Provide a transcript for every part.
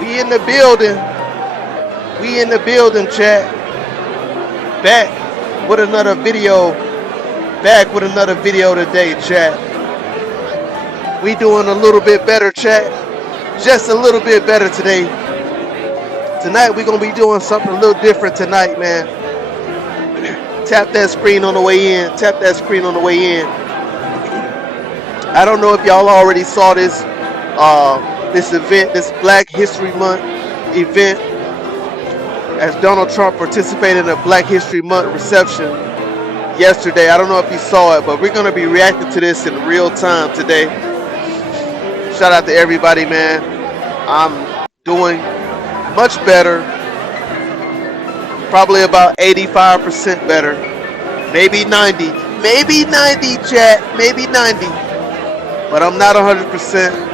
We in the building. We in the building, chat. Back with another video. Back with another video today, chat. We doing a little bit better, chat. Just a little bit better today. Tonight we gonna be doing something a little different tonight, man. Tap that screen on the way in. Tap that screen on the way in. I don't know if y'all already saw this this event, this Black History Month event, as Donald Trump participated in a Black History Month reception yesterday. I don't know if you saw it, but we're going to be reacting to this in real time today. Shout out to everybody, man. I'm doing much better. Probably about 85% better. Maybe 90. Maybe 90, chat. Maybe 90. But I'm not 100%.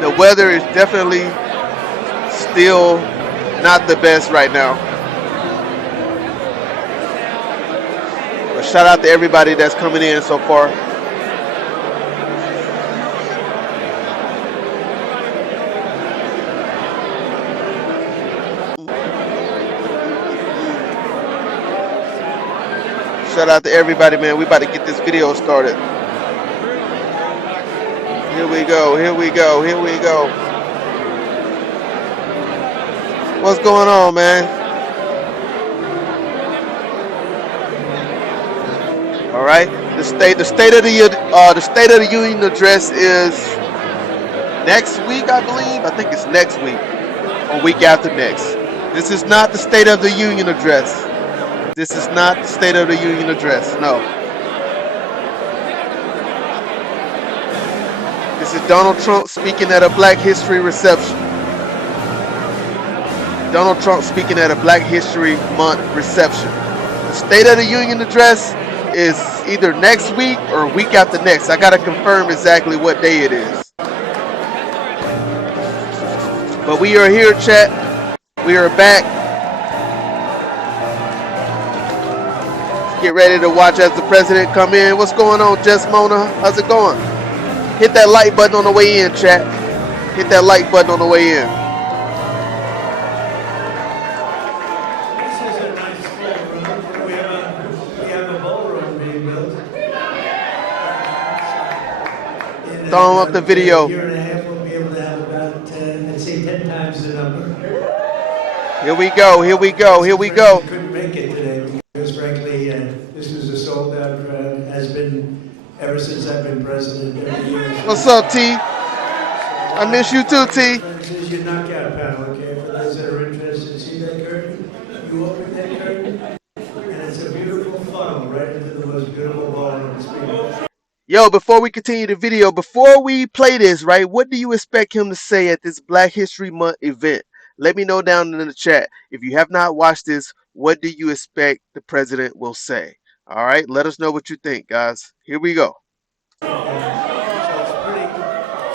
The weather is definitely still not the best right now. But shout out to everybody that's coming in so far. Shout out to everybody, man. We about to get this video started. Here we go, here we go, here we go. What's going on, man? All right. The state of the Union address is next week, I believe. I think it's next week or week after next. This is not the State of the Union address. This is not the State of the Union address. No. This is Donald Trump speaking at a Black History reception. Donald Trump speaking at a Black History Month reception. The State of the Union address is either next week or week after next. I gotta confirm exactly what day it is. But we are here, chat. We are back. Get ready to watch as the president come in. What's going on, Jess Mona? How's it going? Hit that like button on the way in, chat. Hit that like button on the way in. This is a nice ballroom. We have a ballroom being built. Thumb up the video. In a year and a half, we'll be able to have about 10 times the number. Here we go. Here we go. Here we go. We couldn't make it today because, frankly, this was a sold-out crowd. Has been ever since I've been president. Every year. What's up, T? I miss you too, T. This is your knockout panel, okay? For those that are interested, see that curtain? You open that curtain, and it's a beautiful funnel right into the most beautiful ballroom. Yo, before we continue the video, before we play this, right, what do you expect him to say at this Black History Month event? Let me know down in the chat. If you have not watched this, what do you expect the president will say? All right, let us know what you think, guys. Here we go. So it's pretty,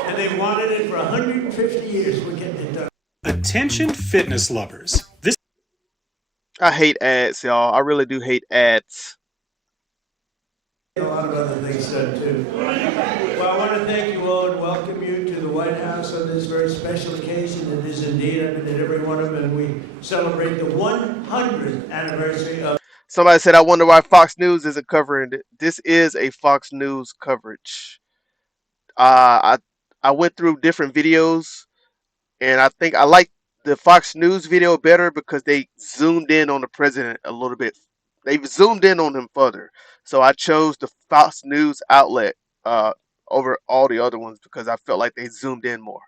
and they wanted it for 150 years. We're getting it done. Attention fitness lovers. I hate ads, y'all. I really do hate ads. A lot of other things done too. Well, I want to thank you all and welcome you to the White House on this very special occasion. It is indeed. I've been at every one of them, and we celebrate the 100th anniversary of. Somebody said, I wonder why Fox News isn't covering it. This is a Fox News coverage. I went through different videos, and I think I like the Fox News video better because they zoomed in on the president a little bit. They've zoomed in on him further. So I chose the Fox News outlet over all the other ones because I felt like they zoomed in more.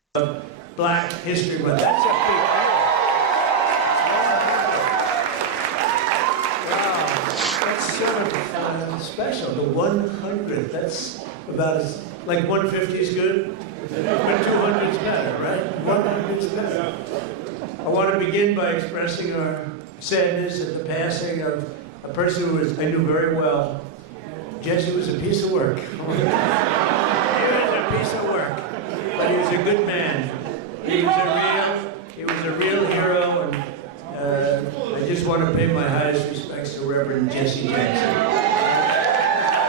Black History Month. That's a big deal. That's sort of special. The 100th. That's about as, like 150 is good, but 200 is better, right? 100 is better. I want to begin by expressing our sadness at the passing of a person who I knew very well. Jesse was a piece of work. He was a piece of work, but he was a good man. He was a real hero, and I just want to pay my highest respects to Reverend Jesse Jackson.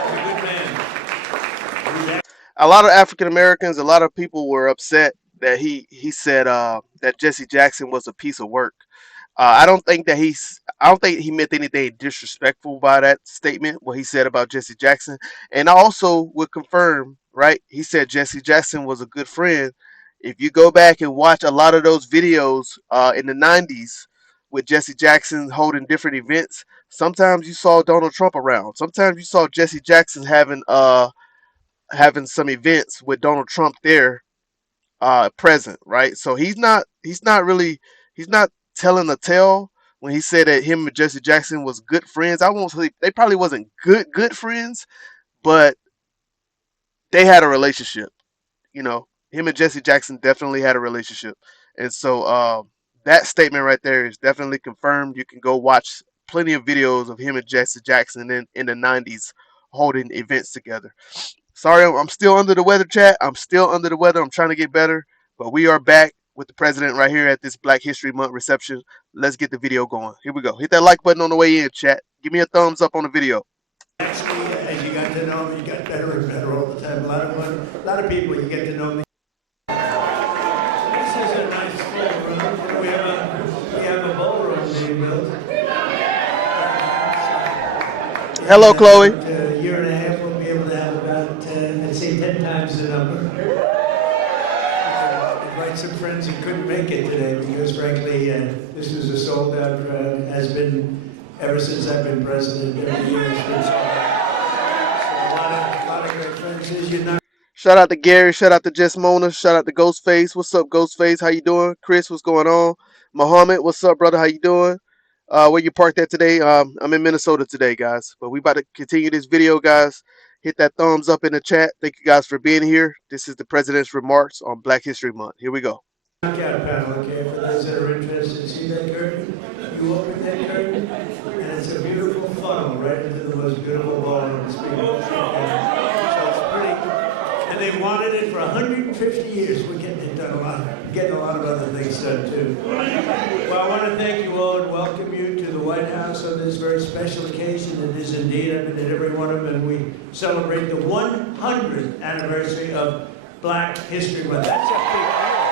He's a good man. A lot of African Americans, a lot of people were upset that he said that Jesse Jackson was a piece of work. I don't think that I don't think he meant anything disrespectful by that statement, what he said about Jesse Jackson. And I also would confirm, right? He said Jesse Jackson was a good friend. If you go back and watch a lot of those videos in the 90s with Jesse Jackson holding different events, sometimes you saw Donald Trump around. Sometimes you saw Jesse Jackson having some events with Donald Trump there present, right? So he's not telling a tale when he said that him and Jesse Jackson was good friends. I won't say they probably wasn't good friends, but they had a relationship. You know, him and Jesse Jackson definitely had a relationship, and so that statement right there is definitely confirmed. You can go watch plenty of videos of him and Jesse Jackson in the '90s holding events together. Sorry, I'm still under the weather, chat. I'm still under the weather. I'm trying to get better, but we are back with the president right here at this Black History Month reception. Let's get the video going. Here we go. Hit that like button on the way in, chat. Give me a thumbs up on the video. Actually, as you got to know him, you got better and better all the time. A lot of people, you get to know them. This is a nice full room. We have a ballroom being built. Hello, Chloe. In a year and a half, we'll be able to have about, let's say, 10 times the number. Invite some friends who couldn't make it today because, frankly, this was a sold-out crowd. Has been ever since I've been president. Every year it's been sold out. So a lot of great friends. As you know. Shout out to Gary. Shout out to Jess Mona. Shout out to Ghostface. What's up, Ghostface? How you doing? Chris, what's going on? Muhammad, what's up, brother? How you doing? Where you parked at today? I'm in Minnesota today, guys. But we about to continue this video, guys. Hit that thumbs up in the chat. Thank you guys for being here. This is the President's Remarks on Black History Month. Here we go. Knockout panel, okay, for those that are interested. See that curtain? You open that curtain, and it's a beautiful funnel right into the most beautiful ballroom. So it's pretty, and they wanted it for 150 years. We're getting it done a lot, getting a lot of other things done too. Well, I want to thank you all and welcome you to the White House on this very special occasion. It is indeed, I've been at every one of them, and we celebrate the 100th anniversary of Black History Month. That's a big deal.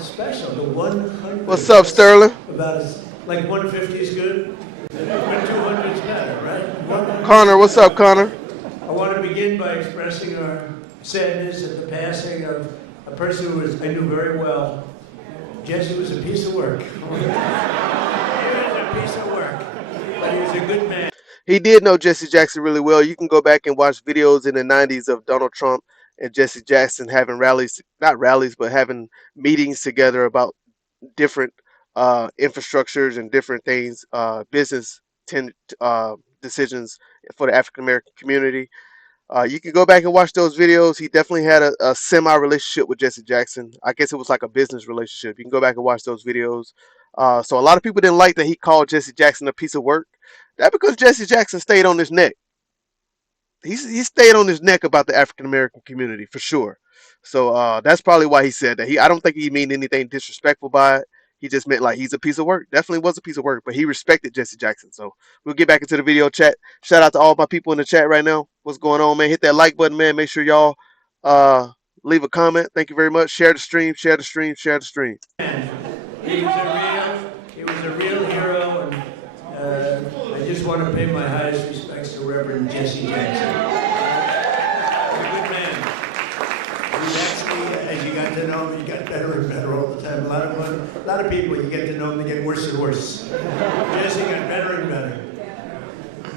Special, the 100. What's up, Sterling? About like 150 is good, but 200 is better, right? Connor, what's up, Connor? I want to begin by expressing our sadness at the passing of a person who I knew very well. Jesse was a piece of work. He was a piece of work, but he was a good man. He did know Jesse Jackson really well. You can go back and watch videos in the 90s of Donald Trump and Jesse Jackson having rallies, not rallies, but having meetings together about different infrastructures and different things, business decisions for the African American community. You can go back and watch those videos. He definitely had a semi-relationship with Jesse Jackson. I guess it was like a business relationship. You can go back and watch those videos. So a lot of people didn't like that he called Jesse Jackson a piece of work. That because Jesse Jackson stayed on his neck. He stayed on his neck about the African American community for sure. So that's probably why he said that. I don't think he mean anything disrespectful by it. He just meant like he's a piece of work. Definitely was a piece of work, but he respected Jesse Jackson. So we'll get back into the video chat. Shout out to all my people in the chat right now. What's going on, man? Hit that like button, man. Make sure y'all leave a comment. Thank you very much. Share the stream. Share the stream. Share the stream. He was a real hero, and I just want to pay my highest respects to Reverend Jesse Jackson. He's a good man. He's actually, as you got to know him, you got better and better all the time. A lot of people, you get to know them, they get worse and worse. Jesse got better and better.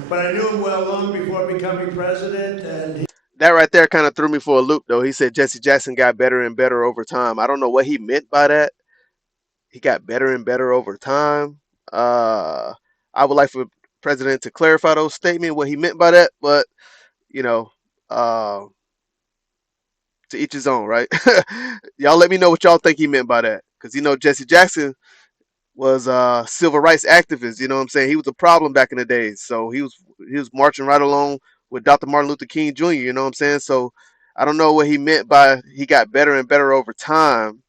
But I knew him well long before becoming president, and that right there kind of threw me for a loop, though. He said Jesse Jackson got better and better over time. I don't know what he meant by that. He got better and better over time. I would like for the president to clarify those statements, what he meant by that. But, you know, to each his own, right? Y'all let me know what y'all think he meant by that. Because, you know, Jesse Jackson was a civil rights activist. You know what I'm saying? He was a problem back in the days. So he was marching right along with Dr. Martin Luther King Jr., you know what I'm saying? So I don't know what he meant by he got better and better over time.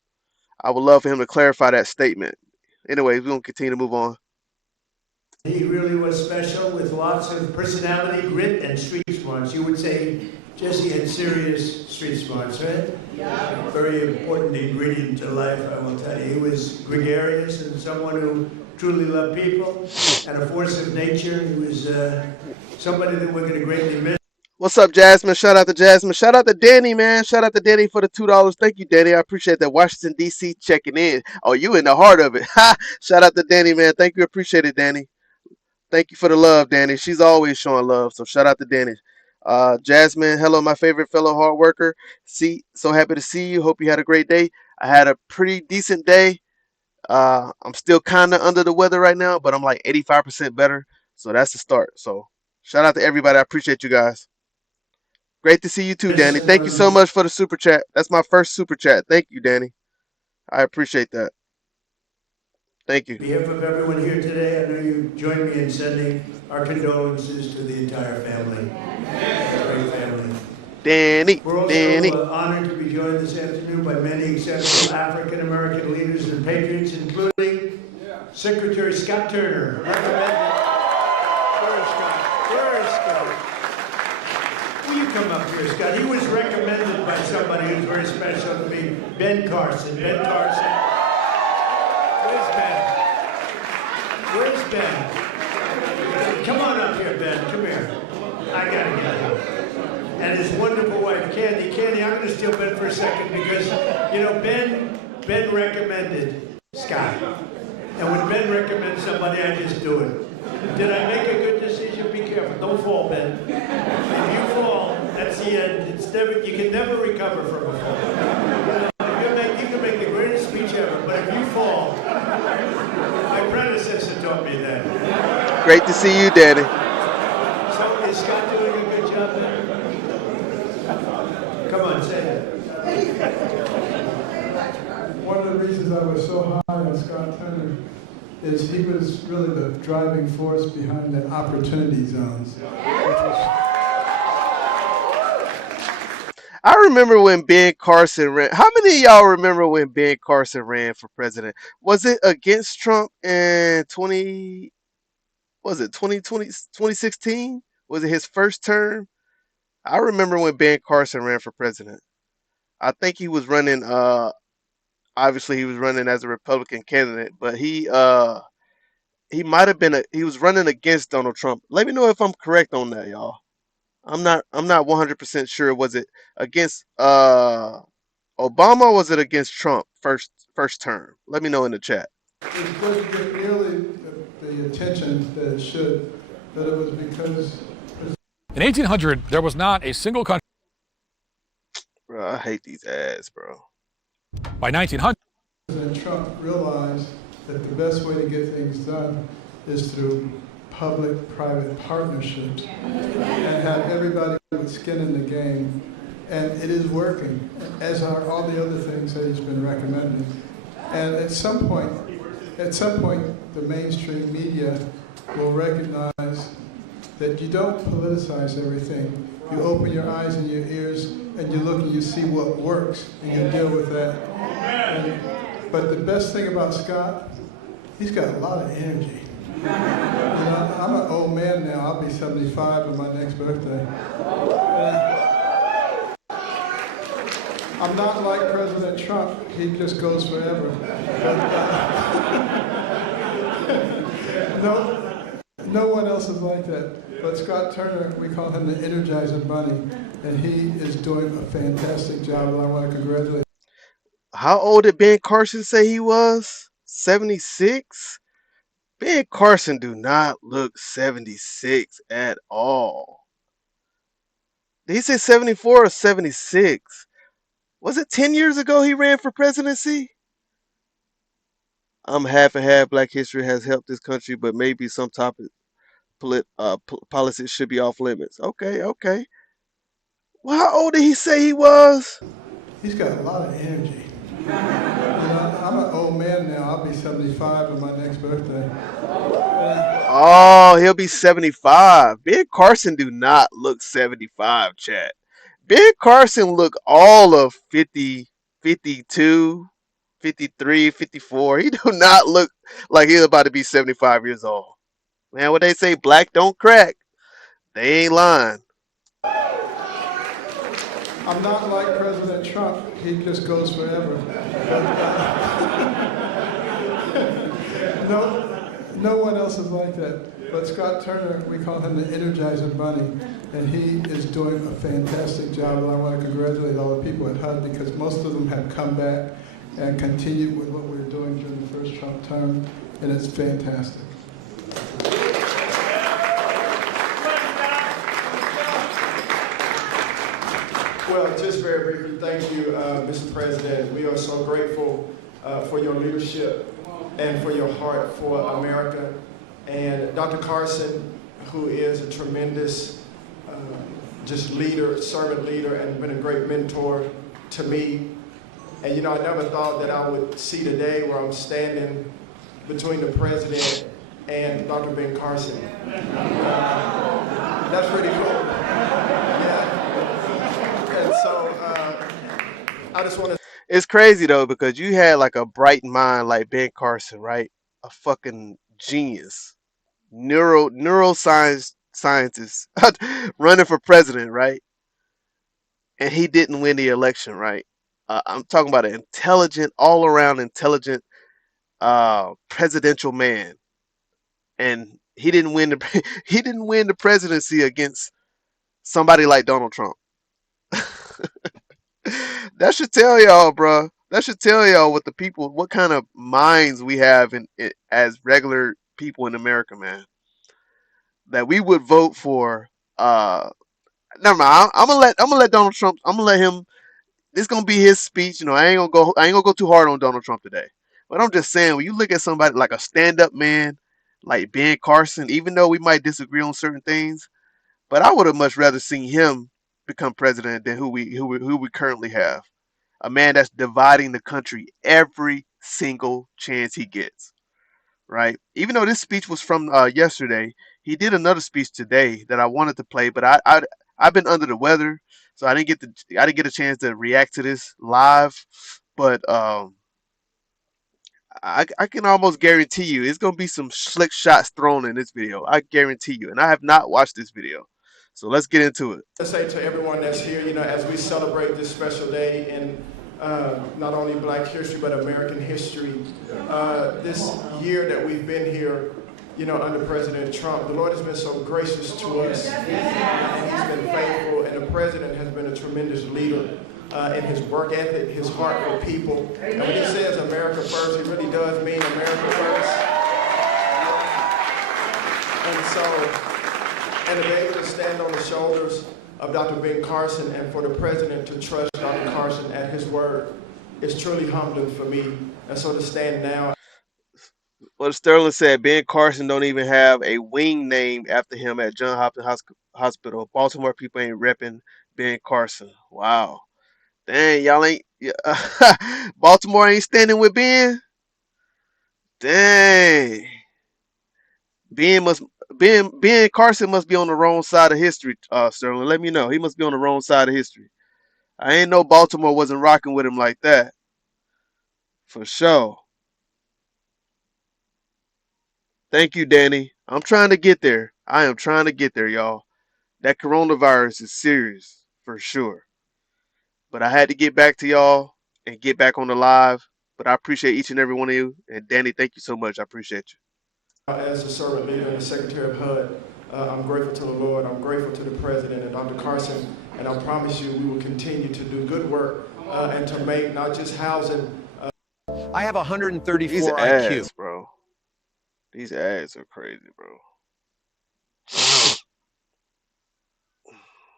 I would love for him to clarify that statement. Anyways, we're going to continue to move on. He really was special with lots of personality, grit, and street smarts. You would say Jesse had serious street smarts, right? Yeah. Very important ingredient to life, I will tell you. He was gregarious and someone who truly loved people and a force of nature. He was somebody that we're going to greatly miss. What's up, Jasmine? Shout out to Jasmine. Shout out to Danny, man. Shout out to Danny for the $2. Thank you, Danny. I appreciate that. Washington, D.C. checking in. Oh, you in the heart of it. Ha! Shout out to Danny, man. Thank you. Appreciate it, Danny. Thank you for the love, Danny. She's always showing love. So shout out to Danny. Jasmine, hello, my favorite fellow hard worker. So happy to see you. Hope you had a great day. I had a pretty decent day. I'm still kind of under the weather right now, but I'm like 85% better. So that's the start. So shout out to everybody. I appreciate you guys. Great to see you too, Danny. Thank you so much for the super chat. That's my first super chat. Thank you, Danny. I appreciate that. Thank you. On behalf of everyone here today, I know you join me in sending our condolences to the entire family. Great family. Danny. We're also honored to be joined this afternoon by many exceptional African American leaders and patriots, including Secretary Scott Turner. Where is Scott? Will you come up here, Scott? He was recommended by somebody who's very special to me, Ben Carson. Ben Carson. Where's Ben? Come on up here, Ben. Come here. I gotta get him. And his wonderful wife, Candy. Candy, I'm gonna steal Ben for a second because, you know, Ben recommended Scott. And when Ben recommends somebody, I just do it. Did I make a good decision? Be careful. Don't fall, Ben. If you fall, that's the end. You can never recover from a fall. You can make the greatest speech ever, but if you fall, my predecessor taught me that. Great to see you, Danny. So is Scott doing a good job there? Come on, say it. One of the reasons I was so high on Scott Turner is he was really the driving force behind the opportunity zones. I remember when Ben Carson ran. How many of y'all remember when Ben Carson ran for president? Was it against Trump in 2016? Was it his first term? I remember when Ben Carson ran for president. I think he was running obviously he was running as a Republican candidate, but he might have been he was running against Donald Trump. Let me know if I'm correct on that, y'all. I'm not 100% sure. Was it against Obama or was it against Trump first term? Let me know in the chat. It doesn't get nearly the attention that it should, but it was because in 1800 there was not a single country. Bro, I hate these ads, bro. By 1900, President Trump realized that the best way to get things done is through public-private partnerships and have everybody with skin in the game. And it is working, as are all the other things that he's been recommending. And at some point, the mainstream media will recognize that you don't politicize everything. You open your eyes and your ears, and you look and you see what works, and you deal with that. But the best thing about Scott, he's got a lot of energy. You know, I'm an old man now. I'll be 75 on my next birthday. I'm not like President Trump. He just goes forever. No one else is like that. But Scott Turner, we call him the Energizer Bunny, and he is doing a fantastic job, and I want to congratulate him. How old did Ben Carson say he was? 76? Ben Carson do not look 76 at all. Did he say 74 or 76? Was it 10 years ago he ran for presidency? I'm half and half. Black history has helped this country, but maybe some policies should be off limits. Okay. Well, how old did he say he was? He's got a lot of energy. You know, I'm an old man now. I'll be 75 on my next birthday. Oh, he'll be 75. Ben Carson do not look 75, chat. Ben Carson look all of 50, 52, 53, 54. He do not look like he's about to be 75 years old. Man, what they say, black don't crack. They ain't lying. I'm not like President Trump. He just goes forever. No one else is like that. But Scott Turner, we call him the Energizer Bunny, and he is doing a fantastic job. And I want to congratulate all the people at HUD because most of them have come back and continued with what we were doing during the first Trump term, and it's fantastic. Well, just very briefly, thank you, Mr. President. We are so grateful for your leadership and for your heart for America. And Dr. Carson, who is a tremendous just leader, servant leader, and been a great mentor to me. And you know, I never thought that I would see the day where I'm standing between the President and Dr. Ben Carson. That's pretty cool. Yeah. And so I just want to. It's crazy though because you had like a bright mind like Ben Carson, right? A fucking genius, neuroscience scientist running for president, right? And he didn't win the election, right? I'm talking about an intelligent, all around intelligent presidential man, and he didn't win the he didn't win the presidency against somebody like Donald Trump. That should tell y'all, bro. That should tell y'all what the people, what kind of minds we have as regular people in America, man. That we would vote for. Never mind. I'm gonna let Donald Trump. I'm gonna let him. This gonna be his speech. You know, I ain't gonna go too hard on Donald Trump today. But I'm just saying, when you look at somebody like a stand-up man, like Ben Carson, even though we might disagree on certain things, but I would have much rather seen him become president than who we currently have. A man that's dividing the country every single chance he gets. Right? Even though this speech was from yesterday, he did another speech today that I wanted to play, but I've been under the weather, so I didn't get a chance to react to this live. But I can almost guarantee you it's gonna be some slick shots thrown in this video. I guarantee you, and I have not watched this video, so let's get into it. To say to everyone that's here, you know, as we celebrate this special day in not only Black history but American history, this year that we've been here, you know, under President Trump, the Lord has been so gracious to us, and He's been faithful, and the President has been a tremendous leader in his work ethic, his heart for people. And when he says America first, he really does mean America first. And so, and to be able to stand on the shoulders of Dr. Ben Carson and for the President to trust Dr. Carson at his word is truly humbling for me. And so to stand now. What Sterling said, Ben Carson don't even have a wing named after him at Johns Hopkins Hospital. Baltimore people ain't repping Ben Carson. Wow. Dang, y'all ain't. Baltimore ain't standing with Ben. Dang. Ben Carson must be on the wrong side of history. Sterling, let me know. He must be on the wrong side of history. I ain't know Baltimore wasn't rocking with him like that. For sure. Thank you, Danny. I'm trying to get there. I am trying to get there, y'all. That coronavirus is serious, for sure. But I had to get back to y'all and get back on the live. But I appreciate each and every one of you. And Danny, thank you so much. I appreciate you. As a servant leader and the Secretary of HUD, I'm grateful to the Lord. I'm grateful to the President and Dr. Carson. And I promise you we will continue to do good work and to make not just housing. I have 134 These IQ. ads, bro. These ads are crazy, bro.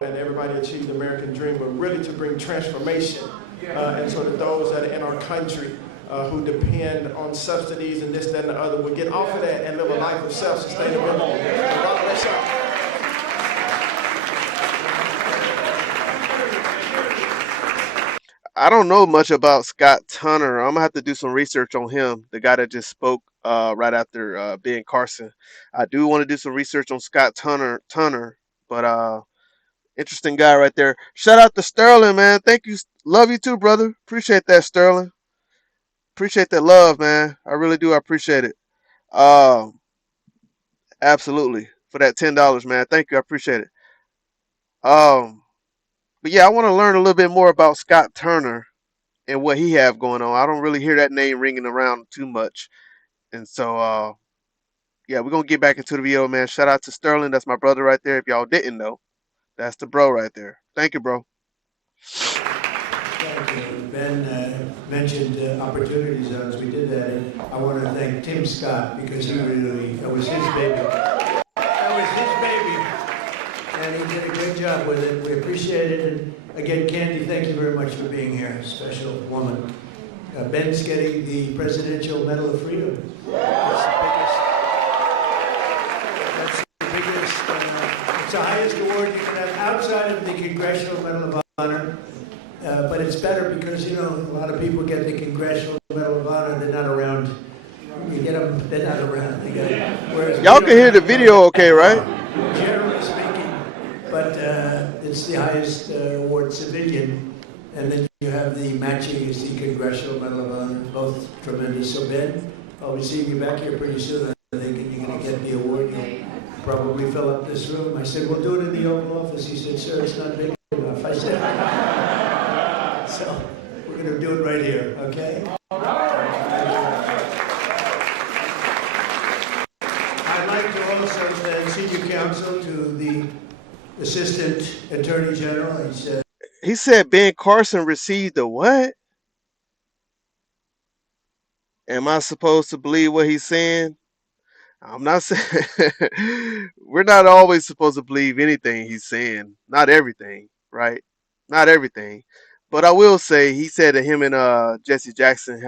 And everybody achieve the American dream, but really to bring transformation. And so that those that are in our country who depend on subsidies and this, that, and the other will get off of that and live a life of self-sustainability. So God bless y'all. I don't know much about Scott Turner. I'm gonna have to do some research on him, the guy that just spoke right after Ben Carson. I do want to do some research on Scott Turner, but interesting guy right there. Shout out to Sterling, man. Thank you. Love you too, brother. Appreciate that, Sterling. Appreciate that love, man. I really do. I appreciate it. Absolutely. For that $10, man. Thank you. I appreciate it. Um, but yeah, I want to learn a little bit more about Scott Turner and what he have going on. I don't really hear that name ringing around too much. And so yeah, we're gonna get back into the video, man. Shout out to Sterling. That's my brother right there. If y'all didn't know, that's the bro right there. Thank you, bro. Thank you. Ben mentioned opportunity zones. We did that, and I want to thank Tim Scott because he really, that was his baby. That was his baby, and he did a great job with it. We appreciate it. And again, Candy, thank you very much for being here. Special woman. Ben's getting the Presidential Medal of Freedom. That's the biggest, it's the highest award you can have outside of the Congressional Medal of Honor. But it's better because, you know, a lot of people get the Congressional Medal of Honor, they're not around. You get them, they're not around. They get, whereas Y'all can hear the video okay, right? generally speaking, but it's the highest award, civilian. And then you have the matching is the Congressional Medal of Honor, both tremendous. So Ben, I'll be seeing you back here pretty soon. I think you're going to get the award. You'll probably fill up this room. I said, we'll do it in the Oval Office. He said, sir, it's not big enough. I said, so we're going to do it right here, okay? I'd like to also thank Senior Counsel to the Assistant Attorney General. He said Ben Carson received a what? Am I supposed to believe what he's saying? I'm not saying we're not always supposed to believe anything he's saying. Not everything, right? Not everything. But I will say he said that him and Jesse Jackson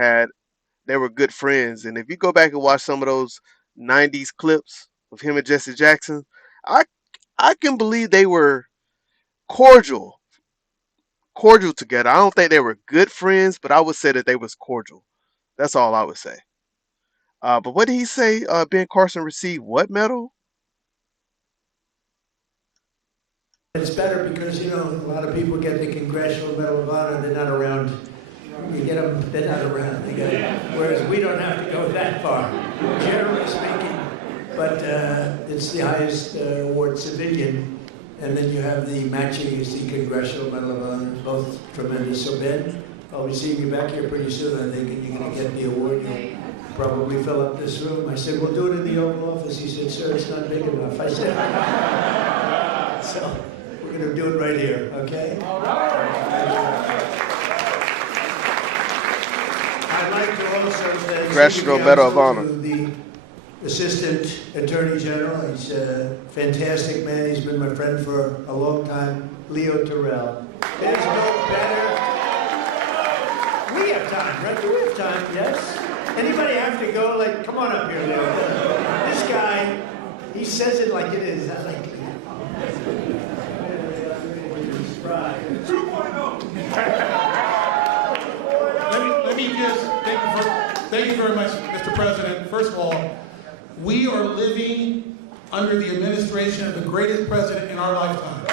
they were good friends. And if you go back and watch some of those 90s clips of him and Jesse Jackson, I I can believe they were cordial cordial together. I don't think they were good friends, but I would say that they was cordial. That's all I would say. But what did he say? Ben Carson received what medal? It's better because, you know, a lot of people get the Congressional Medal of Honor, they're not around. You get them, they're not around. They get, whereas we don't have to go that far, generally speaking. But it's the highest award, civilian. And then you have the matching is the Congressional Medal of Honor, both tremendous. So Ben, I'll be seeing you back here pretty soon. I think you're going to get the award. You'll probably fill up this room. I said, we'll do it in the Oval Office. He said, sir, it's not big enough. I said, so we're going to do it right here, okay? All right. I'd like to also thank Congressional Medal of Honor. the Assistant Attorney General. He's a fantastic man. He's been my friend for a long time, Leo Terrell. There's no better. We have time, right? Do we have time? Yes? Anybody have to go? Like, come on up here, Leo. This guy, he says it like it is. I like it. 2.0. Let me just thank you very much, Mr. President. First of all, we are living under the administration of the greatest president in our lifetime.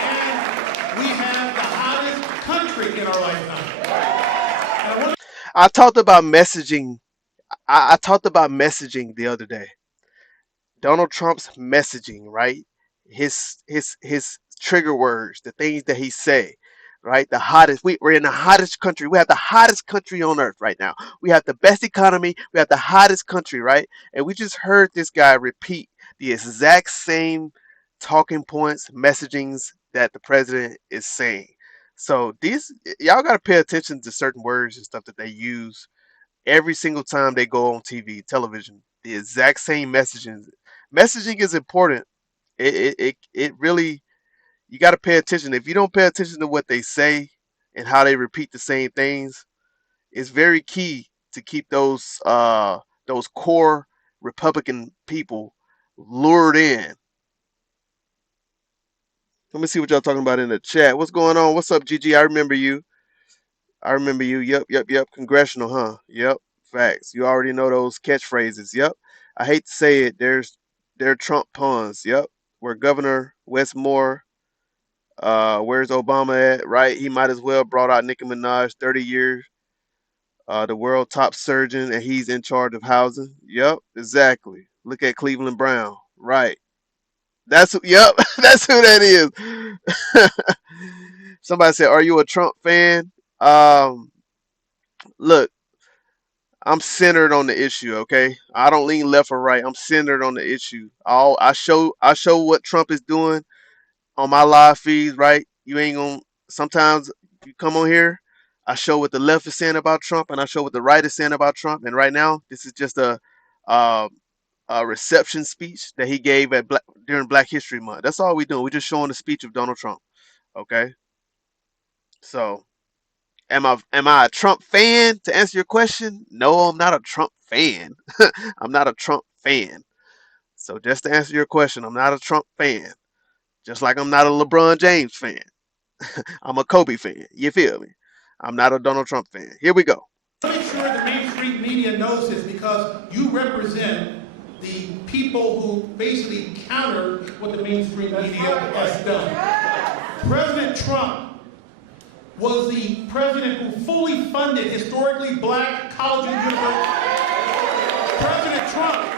And we have the hottest country in our lifetime. I talked about messaging. I talked about messaging the other day. Donald Trump's messaging, right? His trigger words, the things that he say, right? The hottest. We're in the hottest country. We have the hottest country on earth right now. We have the best economy. We have the hottest country, right? And we just heard this guy repeat the exact same talking points, messagings that the president is saying. So these y'all got to pay attention to certain words and stuff that they use every single time they go on TV, television. The exact same messaging. Messaging is important. It really you got to pay attention. If you don't pay attention to what they say and how they repeat the same things, it's very key to keep those core Republican people lured in. Let me see what y'all talking about in the chat. What's going on? What's up, GG? I remember you. I remember you. Yep. Congressional, huh? Yep. Facts. You already know those catchphrases. Yep. I hate to say it. They're Trump puns. Yep. Where Governor Westmore, where's Obama at? Right. He might as well brought out Nicki Minaj 30 years. The world top surgeon, and he's in charge of housing. Yep, exactly. Look at Cleveland Brown. Right. Yep, that's who that is. Somebody said, "Are you a Trump fan?" Um, Look, I'm centered on the issue. Okay, I don't lean left or right. I'm centered on the issue. I show what Trump is doing on my live feeds. Right, you ain't gonna. Sometimes you come on here, I show what the left is saying about Trump, and I show what the right is saying about Trump. And right now, this is just uh, a reception speech that he gave during Black History Month. That's all we doing. We're just showing the speech of Donald Trump. Okay, so. Am I a Trump fan? To answer your question, no, I'm not a Trump fan. I'm not a Trump fan. So just to answer your question, I'm not a Trump fan. Just like I'm not a LeBron James fan. I'm a Kobe fan. You feel me? I'm not a Donald Trump fan. Here we go. Make sure the mainstream media knows this because you represent the people who basically counter what the mainstream media has done. President Trump was the president who fully funded historically black colleges and universities. President Trump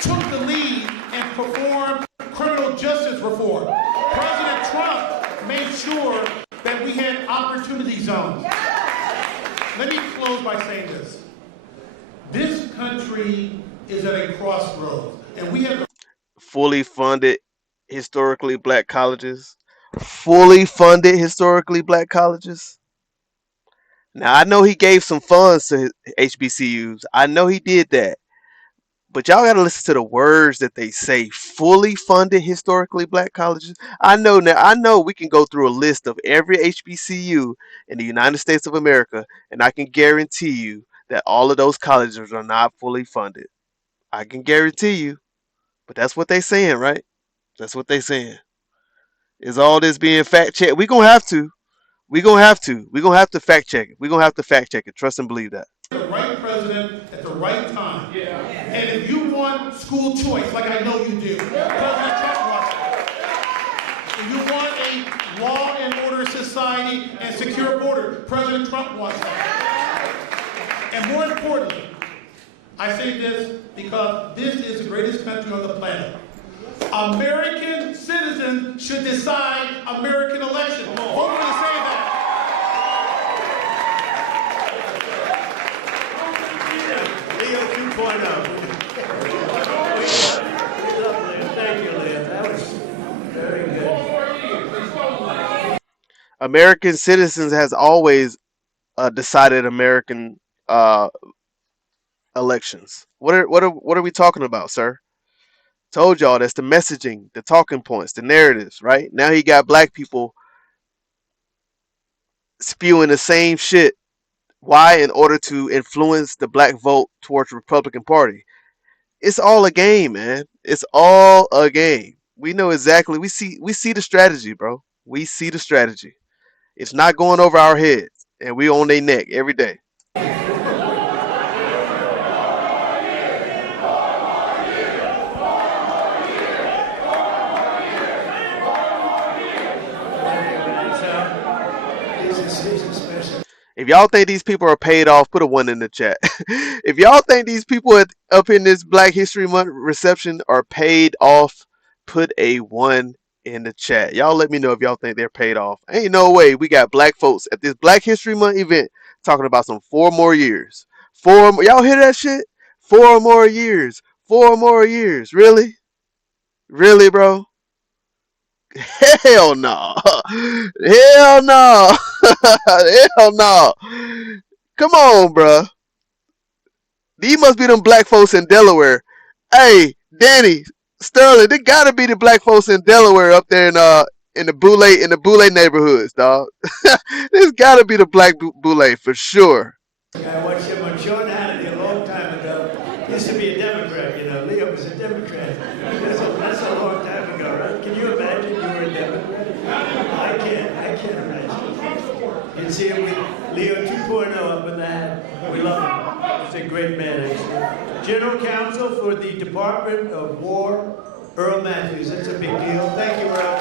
took the lead and performed criminal justice reform. President Trump made sure that we had opportunity zones. Let me close by saying this. This country is at a crossroads, and we have Fully funded historically black colleges. Fully funded historically black colleges. Now I know he gave some funds to HBCUs. I know he did that. But y'all gotta listen to the words that they say. Fully funded historically black colleges. I know now. I know we can go through a list of every HBCU in the United States of America, and I can guarantee you that all of those colleges are not fully funded. I can guarantee you. But that's what they saying, right? That's what they saying. Is all this being fact checked? We gonna have to. We gonna have to. We gonna have to fact check it. We gonna have to fact check it. Trust and believe that. the right president at the right time. Yeah. And if you want school choice, like I know you do, President Trump wants it. If you want a law and order society and secure border, President Trump wants that. And more importantly, I say this because this is the greatest country on the planet. American citizens should decide American elections. Vote to say that. Leo 2.0. Thank you, Leo. That was very good. American citizens has always decided American elections. What are we talking about, sir? Told y'all that's the messaging, the talking points, the narratives, right? Now he got black people spewing the same shit. Why? In order to influence the black vote towards the Republican Party. It's all a game, man. It's all a game. We know exactly. We see the strategy, bro. We see the strategy. It's not going over our heads, and we on their neck every day. If y'all think these people are paid off, put a 1 in the chat. If y'all think these people up in this Black History Month reception are paid off, put a 1 in the chat. Y'all let me know if y'all think they're paid off. Ain't no way we got black folks at this Black History Month event talking about some 4 more years. Y'all hear that shit? 4 more years. 4 more years. Really? Really, bro? Hell no. Hell no. Hell no. Come on, bruh. These must be them black folks in Delaware. Hey, Danny, Sterling, they gotta be the black folks in Delaware up there in the Boulay neighborhoods, dog. This gotta be the black Boulay for sure. I watched him on Sean Hannity a long time ago. He used to be a Democrat, you know. Leo was a Democrat. That's a long time ago, right? Can you imagine you were a Democrat? I can't imagine. You can see him with Leo 2.0 up in the hat. We love him. He's a great man, actually. General Counsel for the Department of War, Earl Matthews. That's a big deal. Thank you, Earl.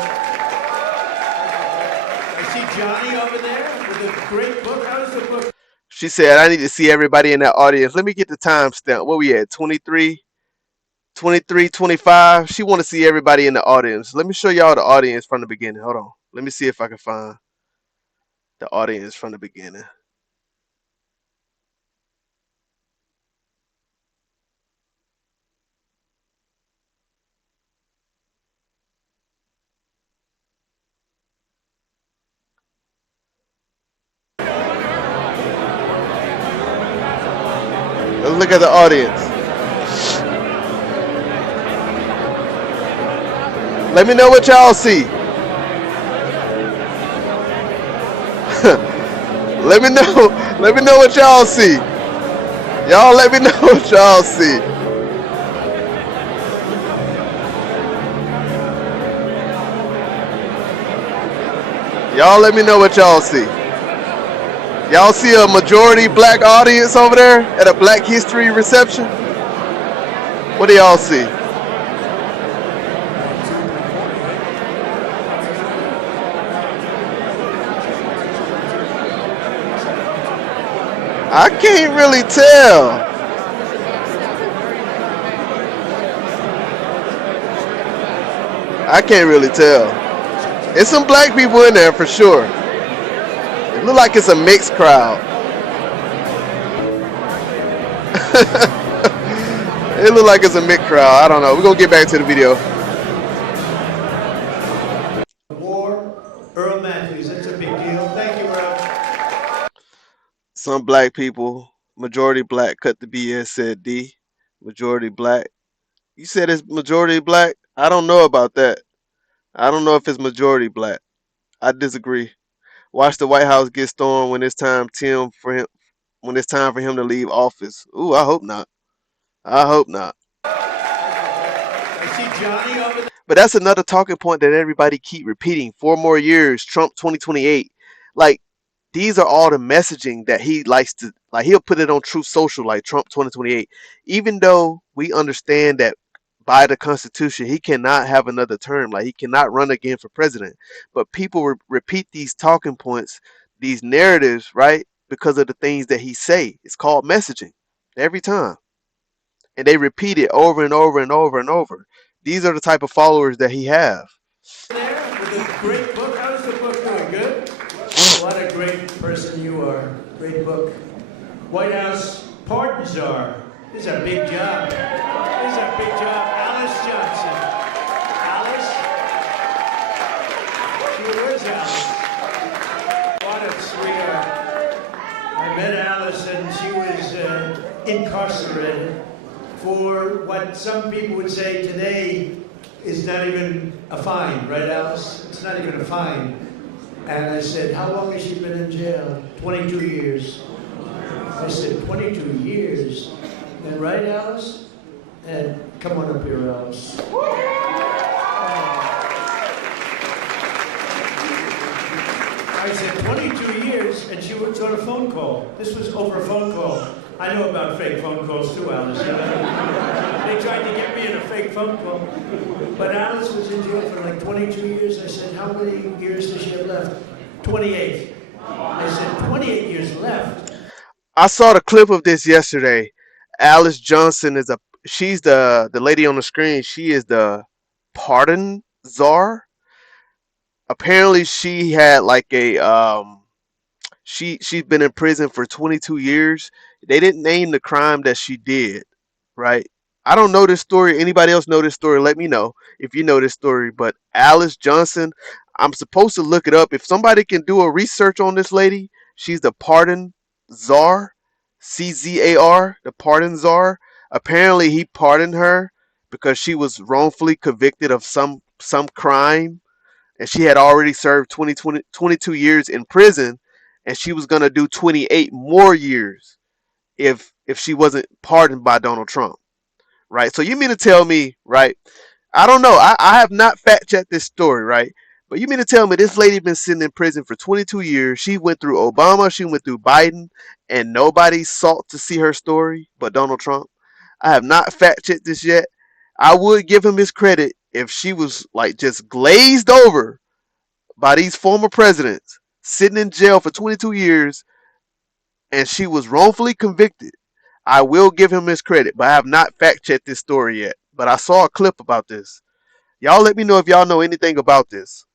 I see Johnny over there with a great book. How's the book? She said, I need to see everybody in that audience. Let me get the timestamp. What we at? 23, 23, 25. She want to see everybody in the audience. Let me show y'all the audience from the beginning. Hold on. Let me see if I can find the audience from the beginning. Let's look at the audience. Let me know what y'all see. Let me know. Let me know what y'all see. Y'all let me know what y'all see. Y'all let me know what y'all see. Y'all see a majority black audience over there at a Black History reception? What do y'all see? I can't really tell. I can't really tell. It's some black people in there for sure. It look like it's a mixed crowd. It look like it's a mixed crowd. I don't know. We're gonna get back to the video. War, Earl Matthews, that's a big deal. Thank you, Earl. Some black people, majority black, cut the BS, said D. Majority black. You said it's majority black? I don't know about that. I don't know if it's majority black. I disagree. Watch the White House get stormed when it's time when it's time for him to leave office. Ooh, I hope not. I hope not. I see Johnny over there. But that's another talking point that everybody keep repeating. 4 more years, Trump 2028. Like, these are all the messaging that he likes to, like, he'll put it on Truth Social, like Trump 2028. Even though we understand that by the Constitution, he cannot have another term. Like, he cannot run again for president. But people repeat these talking points, these narratives, right? Because of the things that he say. It's called messaging every time. And they repeat it over and over and over and over. These are the type of followers that he have. There with a great book. How's the book doing? Good? What a great person you are. Great book. White House pardon czar. This is a big job. This is a big job. Alice Johnson. Alice? Where's Alice? What a sweetheart. I met Alice and she was incarcerated for what some people would say today is not even a fine, right, Alice? It's not even a fine. And I said, how long has she been in jail? 22 years. I said, 22 years? And right, Alice? And come on up here, Alice. I said, 22 years, and she was on a phone call. This was over a phone call. I know about fake phone calls too, Alice. You know? They tried to get me in a fake phone call. But Alice was in jail for like 22 years. I said, how many years does she have left? 28. I said, 28 years left. I saw the clip of this yesterday. Alice Johnson she's the lady on the screen. She is the pardon czar. Apparently she had like she's been in prison for 22 years. They didn't name the crime that she did, right? I don't know this story. Anybody else know this story? Let me know if you know this story. But Alice Johnson, I'm supposed to look it up. If somebody can do a research on this lady, she's the pardon czar, CZAR, the pardon czar. Apparently he pardoned her because she was wrongfully convicted of some crime, and she had already served 22 years in prison, and she was going to do 28 more years if she wasn't pardoned by Donald Trump, right? So you mean to tell me, right? I don't know. I have not fact checked this story, right? But you mean to tell me this lady been sitting in prison for 22 years? She went through Obama, she went through Biden, and nobody sought to see her story but Donald Trump. I have not fact checked this yet. I would give him his credit if she was like just glazed over by these former presidents sitting in jail for 22 years and she was wrongfully convicted. I will give him his credit, but I have not fact checked this story yet. But I saw a clip about this. Y'all let me know if y'all know anything about this.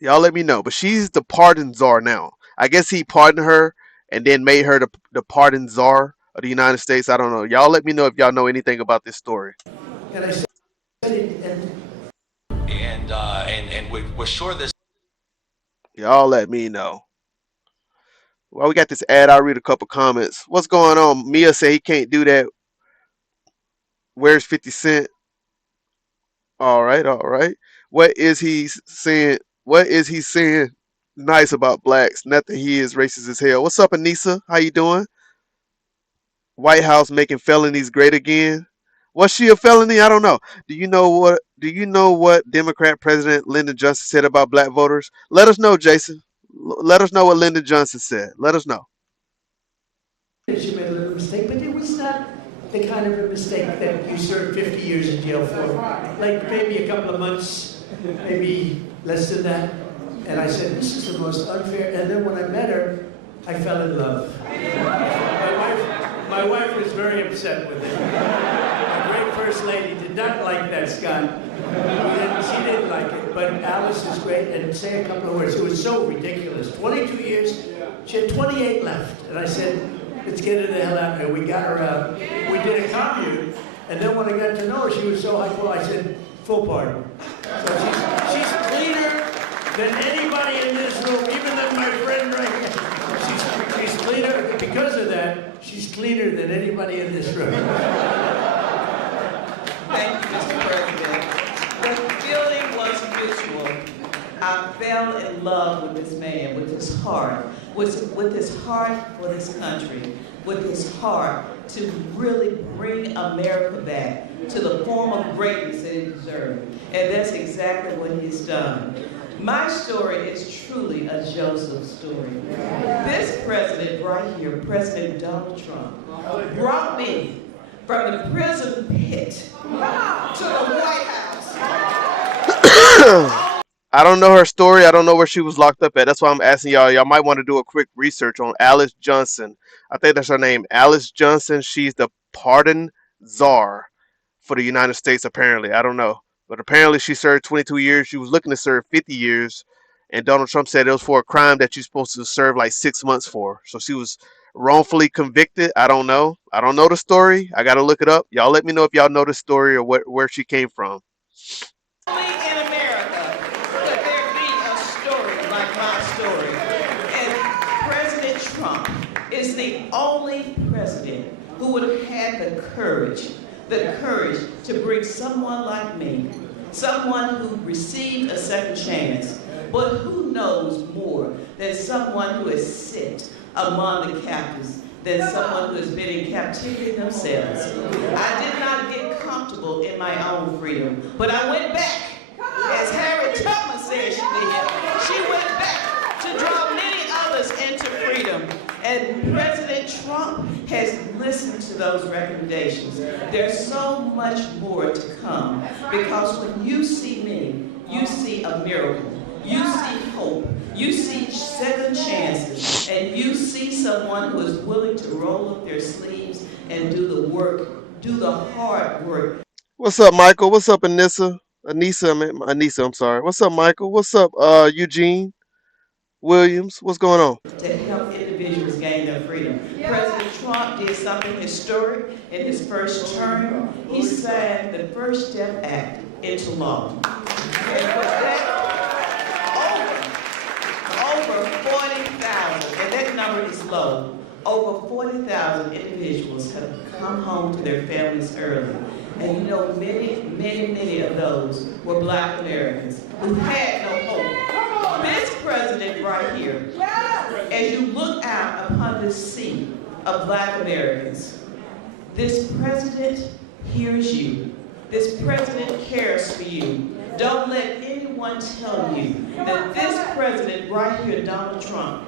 Y'all let me know. But she's the pardon czar now. I guess he pardoned her and then made her the pardon czar of the United States. I don't know. Y'all let me know if y'all know anything about this story. And I said, and we're sure this. Y'all let me know. Well, we got this ad. I'll read a couple comments. What's going on? Mia said he can't do that. Where's 50 Cent? All right, all right. What is he saying? What is he saying nice about blacks? Nothing. He is racist as hell. What's up, Anissa? How you doing? White House making felonies great again. Was she a felony? I don't know. Do you know what Democrat President Lyndon Johnson said about black voters? Let us know, Jason. Let us know what Lyndon Johnson said. Let us know. she made a little mistake, but it was not the kind of a mistake that you serve 50 years in jail for. Like maybe a couple of months, maybe less than that. And I said, this is the most unfair. And then when I met her, I fell in love. My wife was very upset with it. The great first lady did not like that, Scott. She didn't like it. But Alice is great. And say a couple of words. It was so ridiculous. 22 years. She had 28 left. And I said, let's get her the hell out of here. We got her out. We did a commune. And then when I got to know her, she was so high quality. I said, full pardon. So she's cleaner than anybody in this room, even than my friend right here. She's cleaner. Because of that, she's cleaner than anybody in this room. Thank you, Mr. President. The feeling was mutual. I fell in love with this man, with his heart, with his heart for this country, with his heart to really bring America back to the form of greatness that it deserved. And that's exactly what he's done. My story is truly a Joseph story. This president right here, President Donald Trump, brought me from the prison pit to the White House. I don't know her story. I don't know where she was locked up at. That's why I'm asking y'all. Y'all might want to do a quick research on Alice Johnson. I think that's her name, Alice Johnson. She's the pardon czar for the United States, apparently. I don't know. But apparently she served 22 years. She was looking to serve 50 years. And Donald Trump said it was for a crime that you're supposed to serve like 6 months for. So she was wrongfully convicted. I don't know. I don't know the story. I got to look it up. Y'all let me know if y'all know the story or where she came from. Only in America could there be a story like my story. And President Trump is the only president who would have had the courage to bring someone like me, someone who received a second chance, but who knows more than someone who has sit among the captives, than someone who has been in captivity themselves. I did not get comfortable in my own freedom, but I went back, as Harriet Tubman said she did. She went back to draw many others into freedom. And President Trump has listened to those recommendations. There's so much more to come, because when you see me, you see a miracle. You see hope. You see second chances. And you see someone who is willing to roll up their sleeves and do the work, do the hard work. What's up, Michael? What's up, Anissa? Anissa, I'm sorry. What's up, Michael? What's up, Eugene Williams? What's going on? To help individuals gain their freedom. President Trump did something historic in his first term. He signed the First Step Act into law. And with that, over 40,000, and that number is low, over 40,000 individuals have come home to their families early. And you know, many of those were Black Americans who had no hope. This president right here, as you look out upon this sea of Black Americans, this president hears you. This president cares for you. Don't let anyone tell you that this president right here, Donald Trump,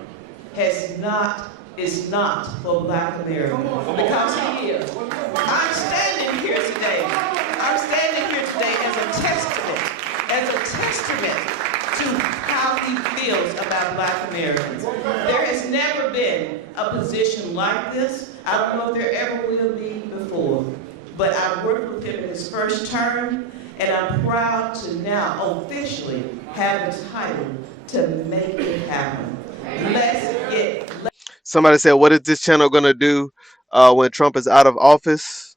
is not for Black America, because he is. I'm standing here today as a testament to how he feels about Black Americans. There has never been a position like this. I don't know if there ever will be before. But I worked with him in his first term, and I'm proud to now officially have the title to make it happen. Somebody said, what is this channel going to do when Trump is out of office?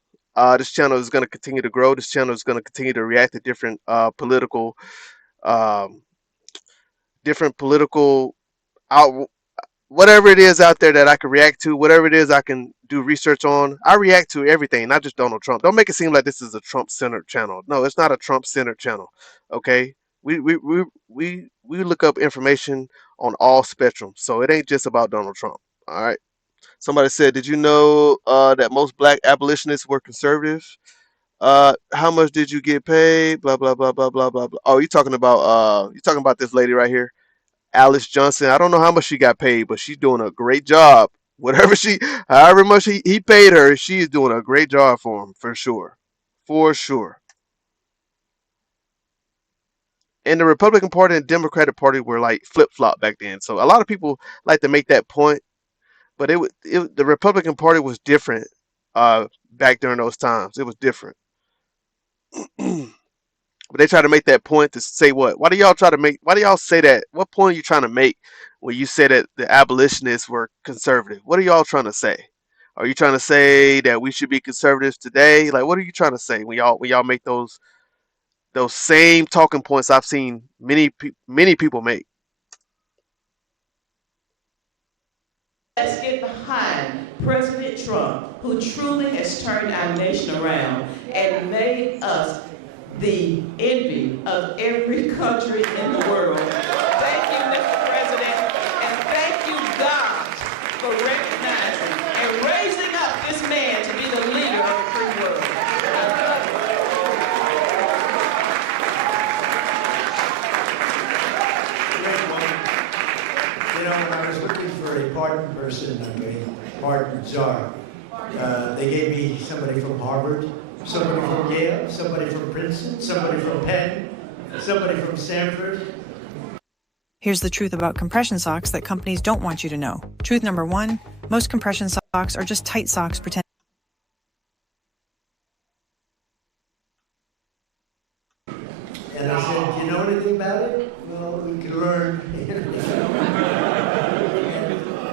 This channel is going to continue to grow. This channel is going to continue to react to um, different political out, whatever it is out there that I can react to, whatever it is I can do research on. I react to everything, not just Donald Trump. Don't make it seem like this is a Trump-centered channel. No, it's not a Trump-centered channel. Okay, we look up information on all spectrums, so it ain't just about Donald Trump. All right. Somebody said, did you know that most black abolitionists were conservatives? How much did you get paid? Blah blah blah blah blah blah blah. Oh, you're talking about this lady right here, Alice Johnson. I don't know how much she got paid, but she's doing a great job. However much he paid her, she is doing a great job for him, for sure. For sure. And the Republican Party and Democratic Party were like flip-flop back then. So a lot of people like to make that point, but the Republican Party was different back during those times. It was different. But they try to make that point to say what? Why do y'all say that? What point are you trying to make when you say that the abolitionists were conservative? What are y'all trying to say? Are you trying to say that we should be conservatives today? Like, what are you trying to say when y'all make those same talking points I've seen many people make? Let's get behind President Trump, who truly has turned our nation around and made us the envy of every country in the world. Thank you, Mr. President, and thank you, God, for recognizing and raising up this man to be the leader of the free world. You know, when I was looking for a pardon person, a pardon czar, they gave me somebody from Harvard, somebody from Yale, somebody from Princeton, somebody from Penn, somebody from Stanford. Here's the truth about compression socks that companies don't want you to know. Truth number one, most compression socks are just tight socks pretending. And I said, do you know anything about it? Well, we can learn.